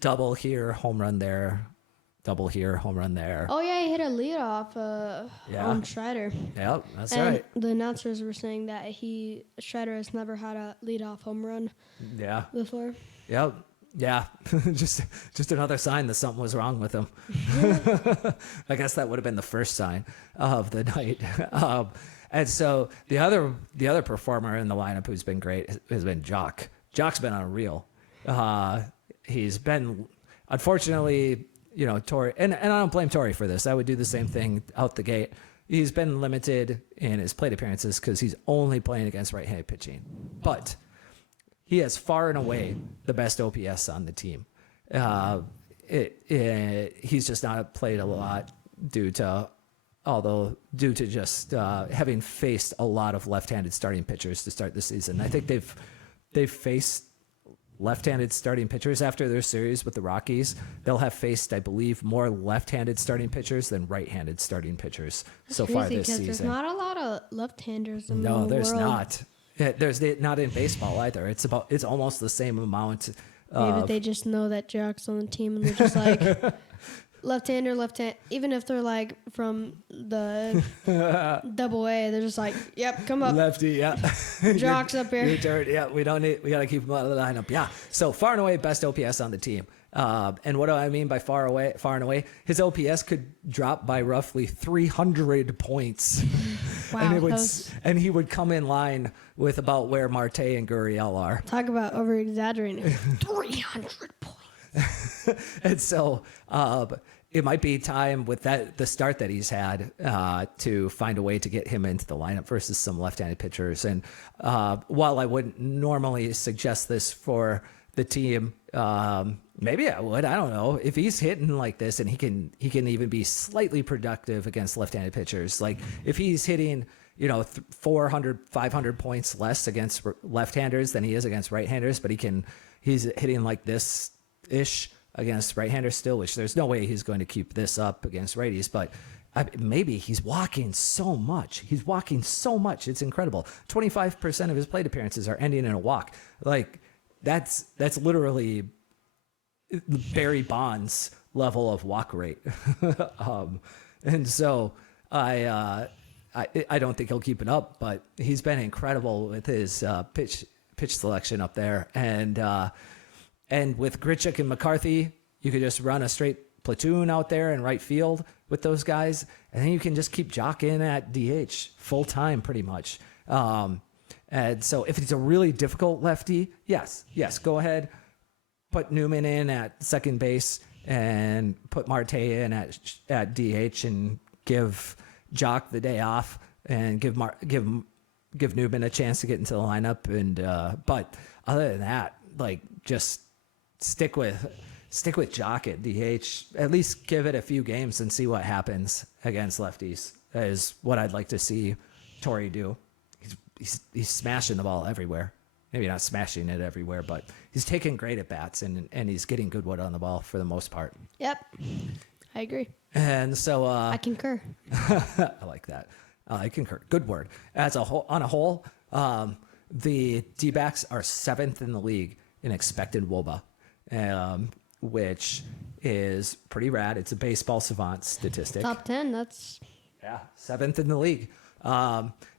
double here, home run there, double here, home run there. Oh yeah, he hit a leadoff on Strider. Yep, that's and right. The announcers were saying that Strider has never had a leadoff home run. Yeah. Before. Yep. Yeah, just another sign that something was wrong with him. I guess that would have been the first sign of the night. And so the other performer in the lineup who's been great has been Jock. Jock's been on a reel. He's been, unfortunately, Torrey, and I don't blame Torrey for this. I would do the same thing out the gate. He's been limited in his plate appearances because he's only playing against right-handed pitching. But he has far and away the best OPS on the team. He's just not played a lot due to just having faced a lot of left-handed starting pitchers to start the season. I think they've faced left-handed starting pitchers after their series with the Rockies. They'll have faced, I believe, more left-handed starting pitchers than right-handed starting pitchers so far this season. There's not a lot of left-handers in the world. No, there's not. There's not in baseball either. It's almost the same amount. Maybe they just know that Jock's on the team and they're just like left-hander, left-hand. Even if they're like from the double A, they're just like, yep, come up. Lefty, yeah. Jock's up here. Your turn. Yeah, we got to keep him out of the lineup. Yeah. So far and away, best OPS on the team. And what do I mean by far and away? His OPS could drop by roughly 300 points. Wow. And he would come in line with about where Marte and Gurriel are. Talk about over-exaggerating. 300 points. And so it might be time with the start that he's had to find a way to get him into the lineup versus some left-handed pitchers. And while I wouldn't normally suggest this for the team, maybe I would. I don't know. If he's hitting like this and he can even be slightly productive against left-handed pitchers, like if he's hitting 400, 500 points less against left-handers than he is against right-handers, but he's hitting like this ish against right-handers still, which there's no way he's going to keep this up against righties, but maybe he's walking so much. It's incredible. 25% of his plate appearances are ending in a walk. Like that's literally Barry Bonds level of walk rate. And so I don't think he'll keep it up, but he's been incredible with his pitch selection up there. And with Grichuk and McCarthy, you could just run a straight platoon out there in right field with those guys, and then you can just keep Jock in at DH full time pretty much. And so if it's a really difficult lefty, yes, go ahead. Put Newman in at second base and put Marte in at DH and give Jock the day off and give Newman a chance to get into the lineup. And but other than that, like just stick with Jock at DH. At least give it a few games and see what happens against lefties. That is what I'd like to see Torrey do. He's smashing the ball everywhere. Maybe not smashing it everywhere, but he's taking great at bats and he's getting good wood on the ball for the most part. Yep, I agree. And so I concur. I like that. I concur. Good word. As a whole, on a whole, the D-backs are 7th in the league in expected WOBA, which is pretty rad. It's a baseball savant statistic. Top 10. That's 7th in the league.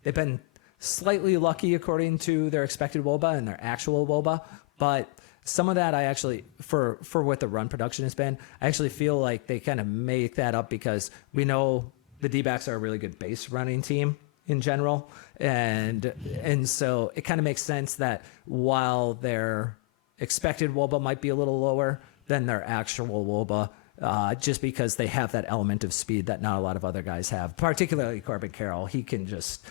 They've been slightly lucky according to their expected WOBA and their actual WOBA, but some of that I actually, for what the run production has been, I actually feel like they kind of make that up because we know the D-backs are a really good base running team in general, and so it kind of makes sense that while their expected WOBA might be a little lower than their actual WOBA, just because they have that element of speed that not a lot of other guys have, particularly Corbin Carroll. He can just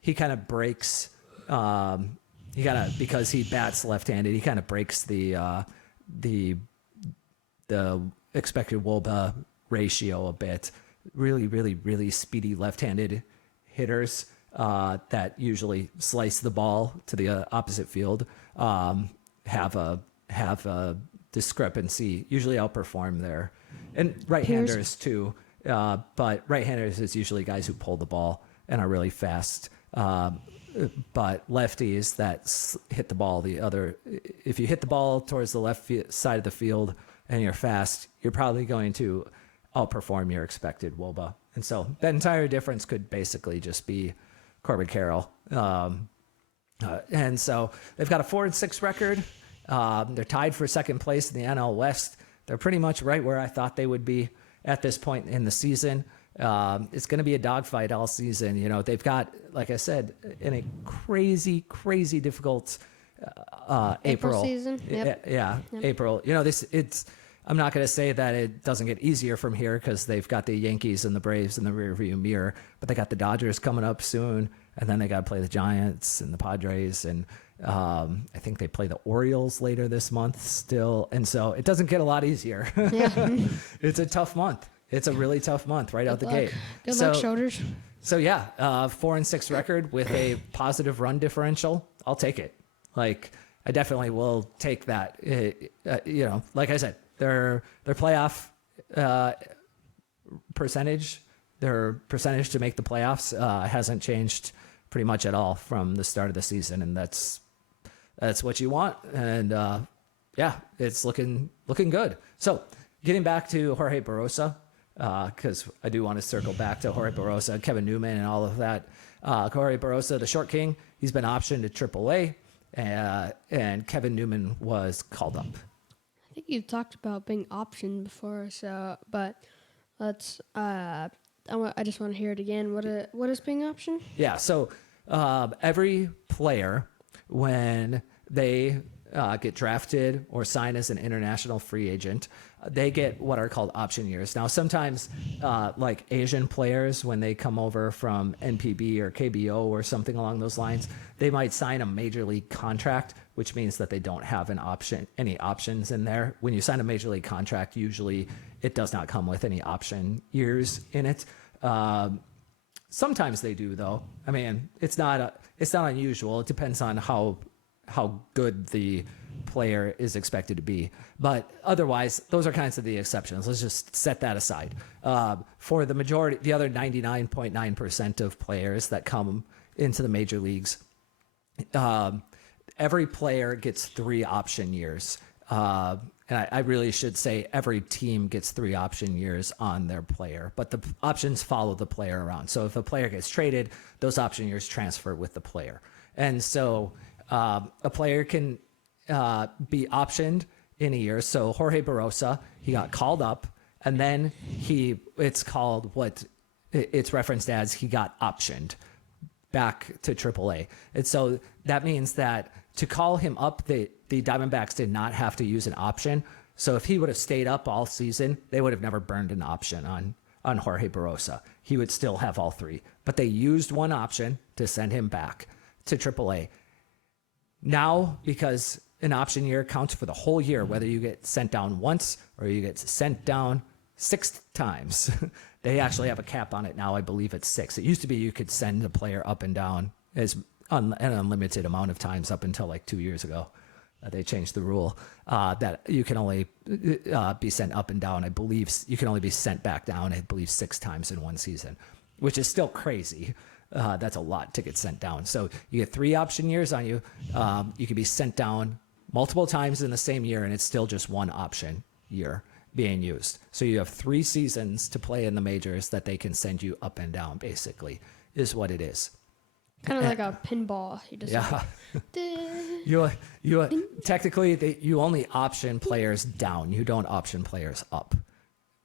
he kind of breaks. Because he bats left-handed, he kind of breaks the expected WOBA ratio a bit. Really, really, really speedy left-handed hitters that usually slice the ball to the opposite field have a discrepancy. Usually outperform there, and right-handers too. But right-handers is usually guys who pull the ball and are really fast. But lefties that hit the ball if you hit the ball towards the left side of the field and you're fast, you're probably going to outperform your expected WOBA. And so that entire difference could basically just be Corbin Carroll. And so they've got a 4-6 record. They're tied for second place in the NL West. They're pretty much right where I thought they would be at this point in the season. It's going to be a dogfight all season. You know, they've got, like I said, in a crazy, crazy difficult April season. Yep. Yep. April. You know, I'm not going to say that it doesn't get easier from here because they've got the Yankees and the Braves in the rearview mirror, but they got the Dodgers coming up soon, and then they got to play the Giants and the Padres, and I think they play the Orioles later this month still, and so it doesn't get a lot easier. Yeah. It's a tough month. It's a really tough month right out the gate. Good luck, shoulders. So yeah, 4-6 record with a positive run differential. I'll take it. Like I definitely will take that. You know, like I said, their playoff percentage, their percentage to make the playoffs hasn't changed pretty much at all from the start of the season, and that's what you want. And yeah, it's looking good. So getting back to Jorge Barrosa. Because I do want to circle back to Jorge Barrosa, Kevin Newman, and all of that. Jorge Barrosa, the short king, he's been optioned to AAA, and Kevin Newman was called up. I think you've talked about being optioned before, but let's. I just want to hear it again. What is being optioned? Yeah, so every player, when they get drafted or sign as an international free agent, they get what are called option years. Now, sometimes like Asian players, when they come over from NPB or KBO or something along those lines, they might sign a major league contract, which means that they don't have any options in there. When you sign a major league contract, usually it does not come with any option years in it. Sometimes they do, though. I mean, it's not unusual. It depends on how good the player is expected to be. But otherwise, those are kinds of the exceptions. Let's just set that aside. For the majority, the other 99.9% of players that come into the major leagues, every player gets 3 option years. And I really should say every team gets 3 option years on their player, but the options follow the player around. So if a player gets traded, those option years transfer with the player. And so a player can be optioned in a year. So Jorge Barrosa, he got called up, and then it's called what it's referenced as he got optioned back to AAA. And so that means that to call him up, the Diamondbacks did not have to use an option. So if he would have stayed up all season, they would have never burned an option on Jorge Barrosa. He would still have all 3. But they used one option to send him back to AAA. Now, because an option year counts for the whole year, whether you get sent down once or you get sent down 6 times. They actually have a cap on it now. I believe it's 6. It used to be you could send a player up and down as an unlimited amount of times up until like 2 years ago. They changed the rule that you can only be sent up and down. I believe you can only be sent back down, I believe, 6 times in one season, which is still crazy. That's a lot to get sent down. So you get 3 option years on you. You can be sent down multiple times in the same year, and it's still just 1 option year being used. So you have 3 seasons to play in the majors that they can send you up and down, basically, is what it is. Kind of like a pinball. You just you technically you only option players down. You don't option players up,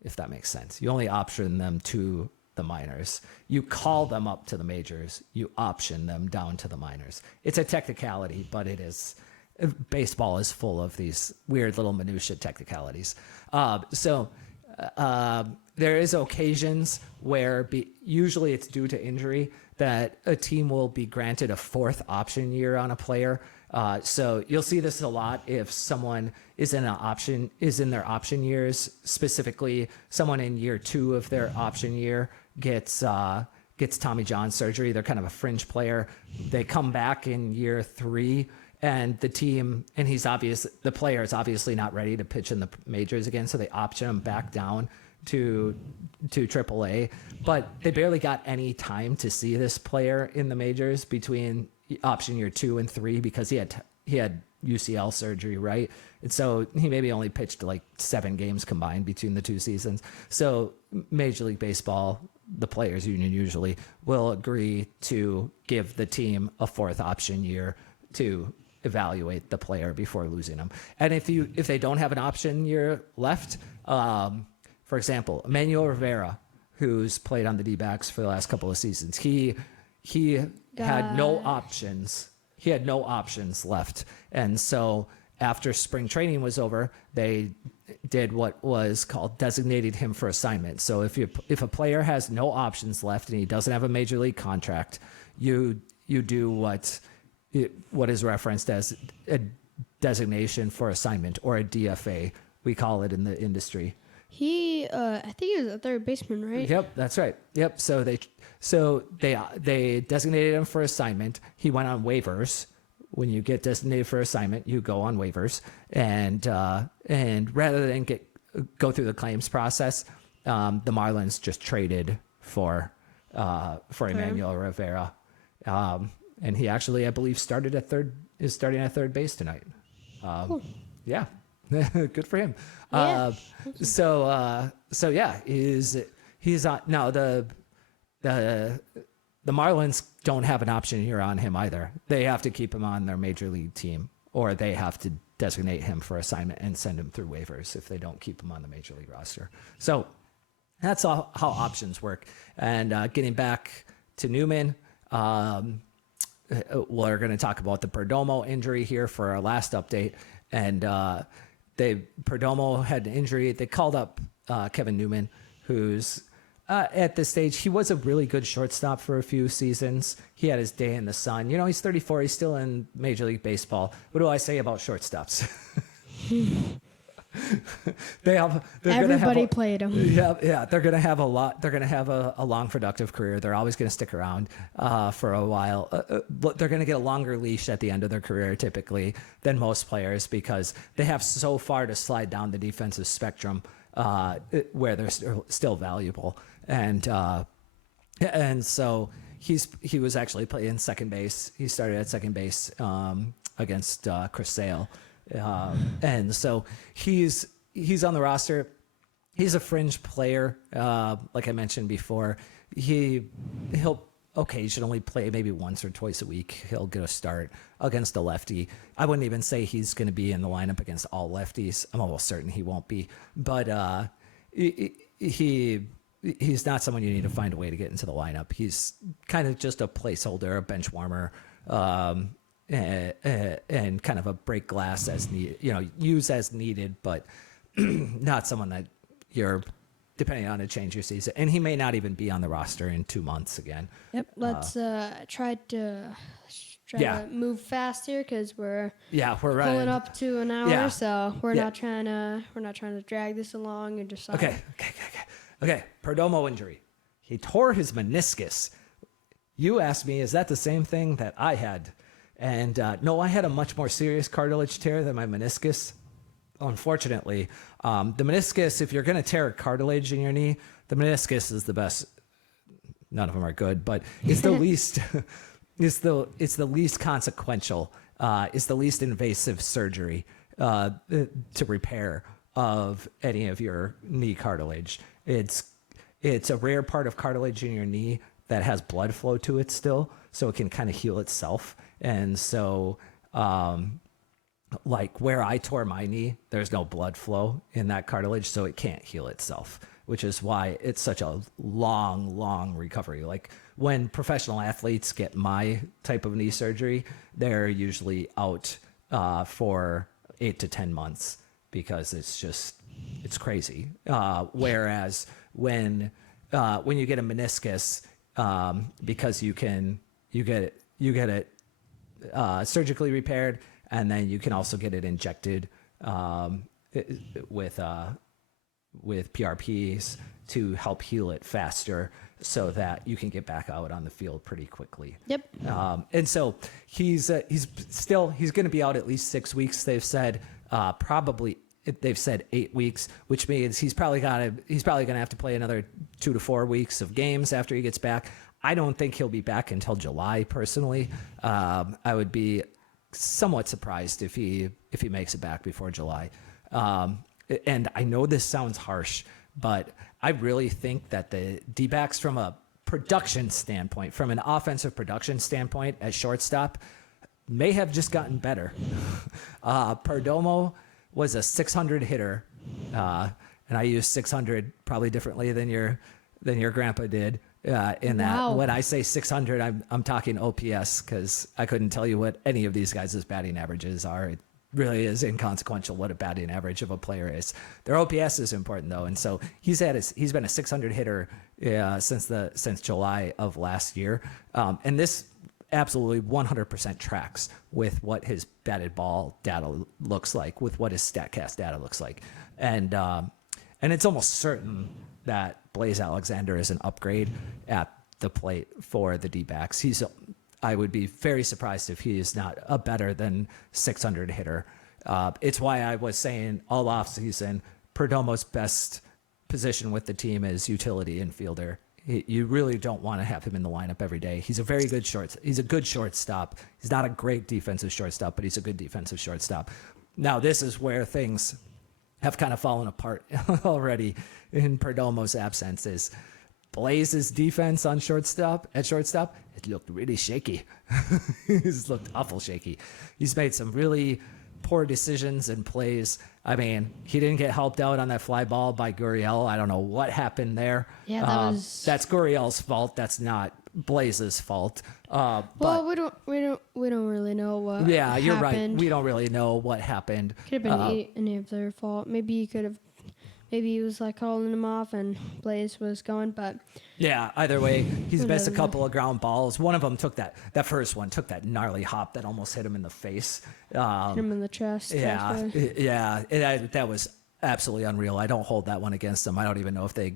if that makes sense. You only option them to the minors. You call them up to the majors. You option them down to the minors. It's a technicality, but it is. Baseball is full of these weird little minutia technicalities. There is occasions where usually it's due to injury that a team will be granted a 4th option year on a player. So you'll see this a lot if someone is in their option years. Specifically, someone in year 2 of their option year gets Tommy John surgery. They're kind of a fringe player. They come back in year 3. And the player is obviously not ready to pitch in the majors again, so they option him back down to AAA. But they barely got any time to see this player in the majors between option year 2 and 3 because he had UCL surgery, right? And so he maybe only pitched like 7 games combined between the 2 seasons. So Major League Baseball, the players union usually will agree to give the team a 4th option year to evaluate the player before losing them. And if they don't have an option year left, for example, Emmanuel Rivera, who's played on the Dbacks for the last couple of seasons, he had no options. He had no options left. And so after spring training was over, they did what was called designated him for assignment. So if a player has no options left and he doesn't have a major league contract, you do what is referenced as a designation for assignment, or a DFA, we call it in the industry. I think he was a third baseman, right? Yep, that's right. Yep. So they designated him for assignment. He went on waivers. When you get designated for assignment, you go on waivers, and rather than go through the claims process, the Marlins just traded for Emmanuel Rivera. And he actually, I believe, is starting at third base tonight. Cool. Yeah, good for him. Yeah. So yeah, he's on now. The Marlins don't have an option here on him either. They have to keep him on their major league team, or they have to designate him for assignment and send him through waivers if they don't keep him on the major league roster. So that's how options work. And getting back to Newman. We're going to talk about the Perdomo injury here for our last update. And Perdomo had an injury. They called up Kevin Newman, who's at this stage, he was a really good shortstop for a few seasons. He had his day in the sun. He's 34. He's still in Major League Baseball. What do I say about shortstops? Everybody played him. Yeah. They're gonna have a lot. They're gonna have a long, productive career. They're always gonna stick around for a while. But they're gonna get a longer leash at the end of their career, typically, than most players, because they have so far to slide down the defensive spectrum where they're still valuable. And so he was actually playing second base. He started at second base against Chris Sale. And so he's on the roster. He's a fringe player. Like I mentioned before, he'll occasionally play, maybe once or twice a week. He'll get a start against a lefty. I wouldn't even say he's going to be in the lineup against all lefties. I'm almost certain he won't be, but he's not someone you need to find a way to get into the lineup. He's kind of just a placeholder, a bench warmer, and kind of a break glass as needed, use as needed, but not someone that you're depending on a change of season. And he may not even be on the roster in 2 months again. Yep. Let's try to move fast here because we're pulling running up to an hour, Yeah. so we're not trying to drag this along and just Okay. Perdomo injury. He tore his meniscus. You asked me, is that the same thing that I had? And no, I had a much more serious cartilage tear than my meniscus. Unfortunately, the meniscus, if you're going to tear a cartilage in your knee, the meniscus is the best. None of them are good, but it's the least. It's the least consequential. It's the least invasive surgery to repair of any of your knee cartilage. It's a rare part of cartilage in your knee that has blood flow to it still, so it can kind of heal itself. And so, like where I tore my knee, there's no blood flow in that cartilage, so it can't heal itself, which is why it's such a long recovery. Like when professional athletes get my type of knee surgery, they're usually out for 8 to 10 months because it's crazy. Whereas when you get a meniscus, because you get it surgically repaired, and then you can also get it injected with PRPs to help heal it faster, so that you can get back out on the field pretty quickly. Yep. And so he's going to be out at least 6 weeks. They've said they've said 8 weeks, which means he's probably going to have to play another 2 to 4 weeks of games after he gets back. I don't think he'll be back until July. Personally, I would be somewhat surprised if he makes it back before July. And I know this sounds harsh, but I really think that the D-backs, from a production standpoint, from an offensive production standpoint at shortstop, may have just gotten better. Perdomo was a 600 hitter, and I use 600 probably differently than your grandpa did. In that, Wow. When I say 600, I'm talking OPS, because I couldn't tell you what any of these guys' batting averages are. It really is inconsequential what a batting average of a player is. Their OPS is important though, and so he's been a 600 hitter since July of last year, and this absolutely 100% tracks with what his batted ball data looks like, with what his StatCast data looks like, and it's almost certain that Blaze Alexander is an upgrade at the plate for the D-backs. I would be very surprised if he is not a better than 600 hitter. It's why I was saying all offseason, Perdomo's best position with the team is utility infielder. You really don't want to have him in the lineup every day. He's a very good He's a good shortstop. He's not a great defensive shortstop, but he's a good defensive shortstop. Now, this is where things have kind of fallen apart already in Perdomo's absence. Is Blaze's defense on shortstop, it looked really shaky. It's looked awful shaky. He's made some really poor decisions and plays. I mean, he didn't get helped out on that fly ball by Gurriel. I don't know what happened there. Yeah, that's Gurriel's fault. That's not Blaze's fault. Well, we don't really know what. Yeah, you're right. happened. We don't really know what happened. Could have been any of their fault. Maybe he was like calling him off and Blaze was going, but yeah, either way, he's missed a couple of ground balls. One of them that first one took that gnarly hop that almost hit him in the face. hit him in the chest. That was absolutely unreal. I don't hold that one against them. I don't even know if I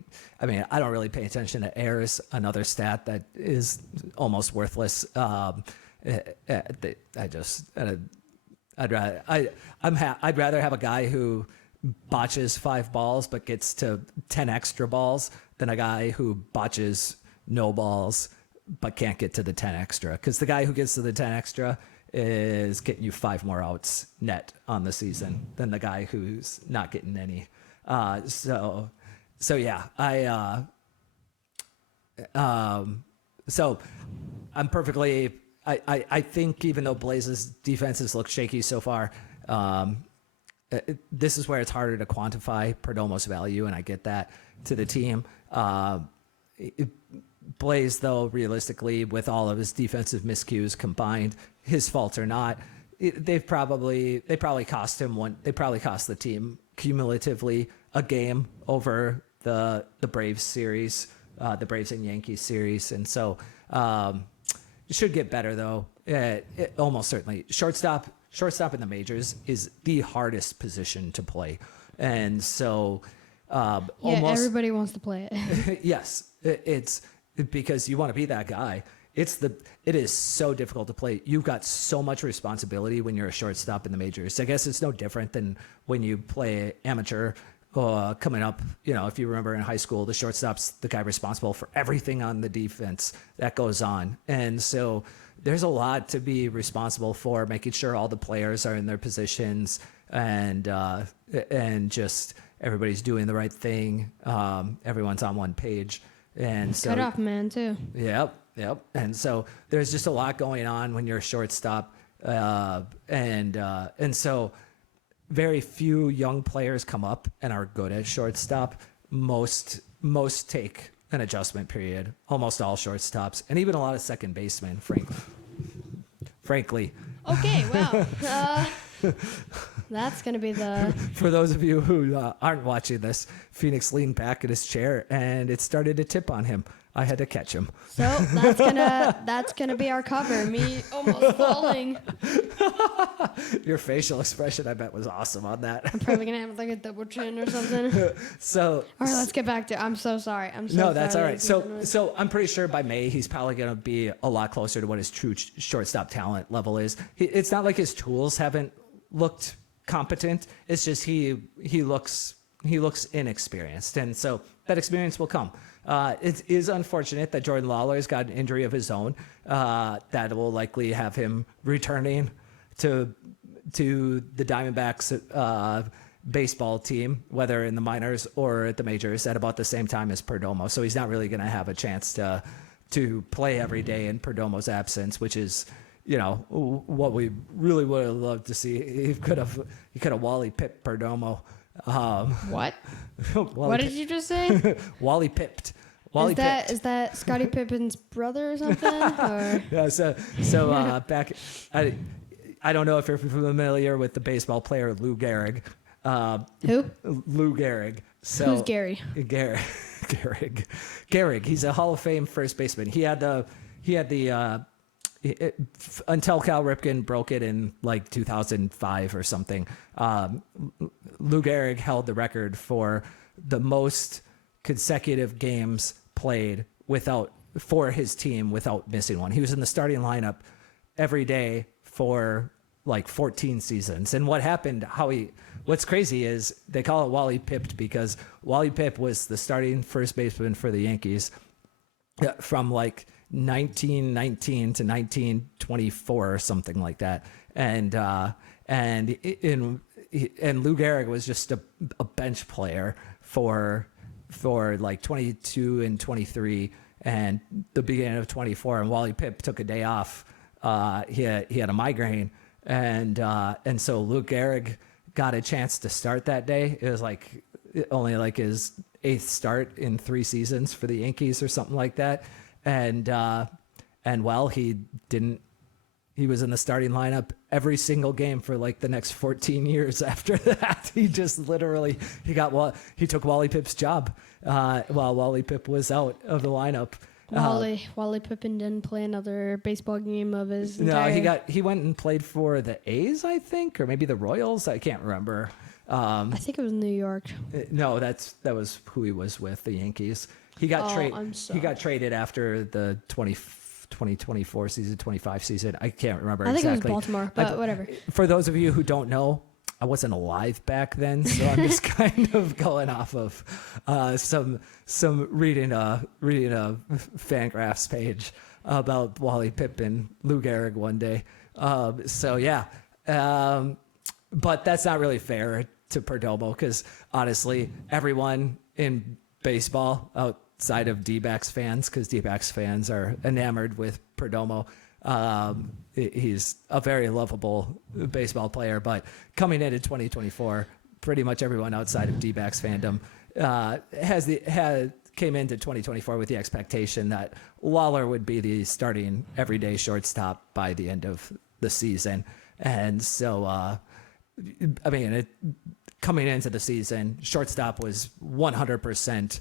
don't really pay attention to errors, another stat that is almost worthless. I'd rather have a guy who botches 5 balls but gets to 10 extra balls than a guy who botches no balls but can't get to the 10 extra, because the guy who gets to the 10 extra is getting you 5 more outs net on the season than the guy who's not getting any. So I'm perfectly, I think even though Blaze's defenses look shaky so far, this is where it's harder to quantify Perdomo's value, and I get that, to the team. Blaze, though, realistically, with all of his defensive miscues combined, his fault or not, they probably cost him one. They probably cost the team cumulatively a game over the Braves series, the Braves and Yankees series, and so it should get better though. It almost certainly. Shortstop in the majors is the hardest position to play, and so almost everybody wants to play it. yes, it's because you want to be that guy. It is so difficult to play. You've got so much responsibility when you're a shortstop in the majors. I guess it's no different than when you play amateur coming up. You know, if you remember in high school, the shortstop's the guy responsible for everything on the defense that goes on. And so there's a lot to be responsible for, making sure all the players are in their positions and just everybody's doing the right thing. Everyone's on one page. And so Cutoff man too. Yep. And so there's just a lot going on when you're a shortstop, and so very few young players come up and are good at shortstop. Most take an adjustment period. Almost all shortstops, and even a lot of second basemen. Frankly. Okay. Wow. That's gonna be the. For those of you who aren't watching this, Phoenix leaned back in his chair and it started to tip on him. I had to catch him. So that's gonna be our cover. Me almost falling. Your facial expression, I bet, was awesome on that. I'm probably gonna have like a double chin or something. So all right, let's get back to. I'm so sorry. No, that's all right. So I'm pretty sure by May he's probably gonna be a lot closer to what his true shortstop talent level is. It's not like his tools haven't looked competent. It's just he looks inexperienced, and so that experience will come. It is unfortunate that Jordan Lawler's got an injury of his own that will likely have him returning to the Diamondbacks baseball team, whether in the minors or at the majors, at about the same time as Perdomo. So he's not really going to have a chance to play every day in Perdomo's absence, which is, you know, what we really would have loved to see. He could have Wally Pipped Perdomo. What? What did you just say? Wally Pipped. Is that Scottie Pippen's brother or something? Or? Yeah, so back, I don't know if you're familiar with the baseball player Lou Gehrig. Who? Lou Gehrig. So, who's Gary? Gehrig. He's a Hall of Fame first baseman. He had the until Cal Ripken broke it in like 2005 or something. Lou Gehrig held the record for the most consecutive games played for his team without missing one. He was in the starting lineup every day for like 14 seasons. And what's crazy is they call it Wally Pipped because Wally Pipp was the starting first baseman for the Yankees from like 1919 to 1924 or something like that. And Lou Gehrig was just a bench player for like 22 and 23 and the beginning of 24. And Wally Pipp took a day off. He had a migraine, and so Lou Gehrig got a chance to start that day. It was like only like his 8th start in 3 seasons for the Yankees or something like that. And he was in the starting lineup every single game for like the next 14 years after that. He just literally, he took Wally Pipp's job while Wally Pipp was out of the lineup. Wally Pippen didn't play another baseball game of his entire... No, he went and played for the A's, I think, or maybe the Royals. I can't remember. I think it was New York. No, that was who he was with, the Yankees. He got traded after the 2024 season, 25 season. I can't remember exactly. I think it was Baltimore, but whatever. For those of you who don't know, I wasn't alive back then, so I'm just kind of going off of some reading a Fangraphs page about Wally Pipp and Lou Gehrig one day. But that's not really fair to Perdomo because honestly, everyone in baseball outside of Dbacks fans, because Dbacks fans are enamored with Perdomo. He's a very lovable baseball player, but coming into 2024, pretty much everyone outside of Dbacks fandom came into 2024 with the expectation that Lawler would be the starting everyday shortstop by the end of the season, and so I mean, coming into the season, shortstop was 100%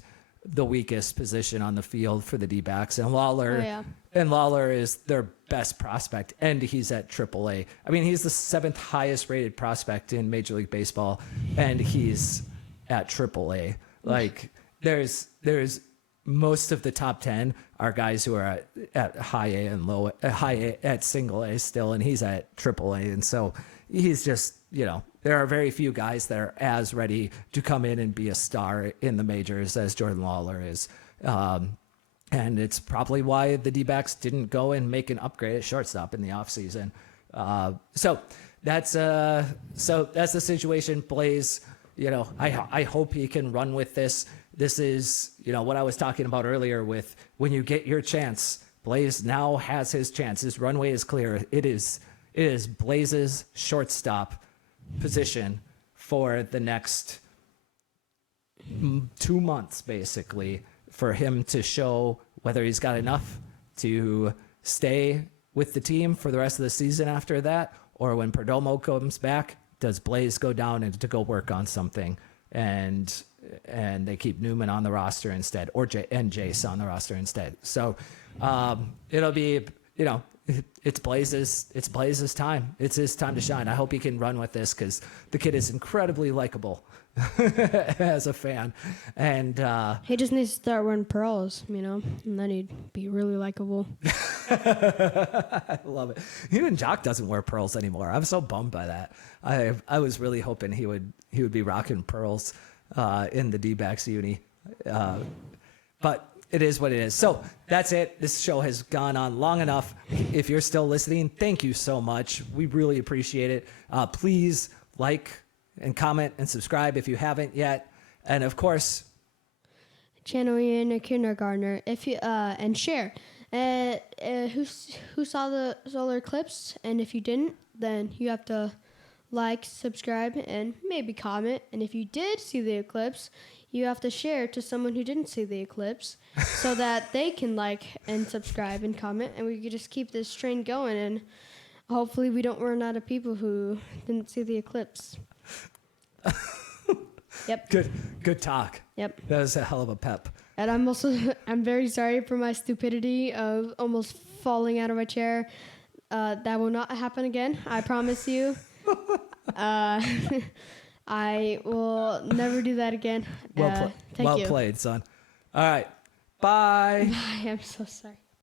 the weakest position on the field for the D-backs, and Lawler is their best prospect, and he's at AAA. I mean, he's the 7th highest rated prospect in Major League Baseball, and he's at AAA. Like, there's most of the top 10 are guys who are at high A and low high A, at single A still, and he's at AAA, and so he's just, there are very few guys that are as ready to come in and be a star in the majors as Jordan Lawler is. And it's probably why the D-backs didn't go and make an upgrade at shortstop in the offseason. So that's the situation. Blaze, I hope he can run with this. This is, what I was talking about earlier with when you get your chance. Blaze now has his chance. His runway is clear. It is Blaze's shortstop position for the next 2 months, basically, for him to show whether he's got enough to stay with the team for the rest of the season after that, or when Perdomo comes back, does Blaze go down and to go work on something, and they keep Newman on the roster instead, or Jace on the roster instead. So it'll be, it's Blaze's time. It's his time to shine. I hope he can run with this because the kid is incredibly likable as a fan. And he just needs to start wearing pearls, and then he'd be really likable. I love it. Even Jock doesn't wear pearls anymore. I'm so bummed by that. I was really hoping he would be rocking pearls in the D-backs uni. But it is what it is. So that's it. This show has gone on long enough. If you're still listening, thank you so much. We really appreciate it. Please like and comment and subscribe if you haven't yet. And of course, channel Ian Kindergartner. If you and share. Who saw the solar eclipse? And if you didn't, then you have to like, subscribe, and maybe comment. And if you did see the eclipse, you have to share to someone who didn't see the eclipse so that they can like and subscribe and comment, and we can just keep this train going, and hopefully we don't run out of people who didn't see the eclipse. Yep. Good talk. Yep. That was a hell of a pep. And I'm very sorry for my stupidity of almost falling out of my chair. That will not happen again. I promise you. I will never do that again. Well played, son. All right. Bye. Bye. I'm so sorry.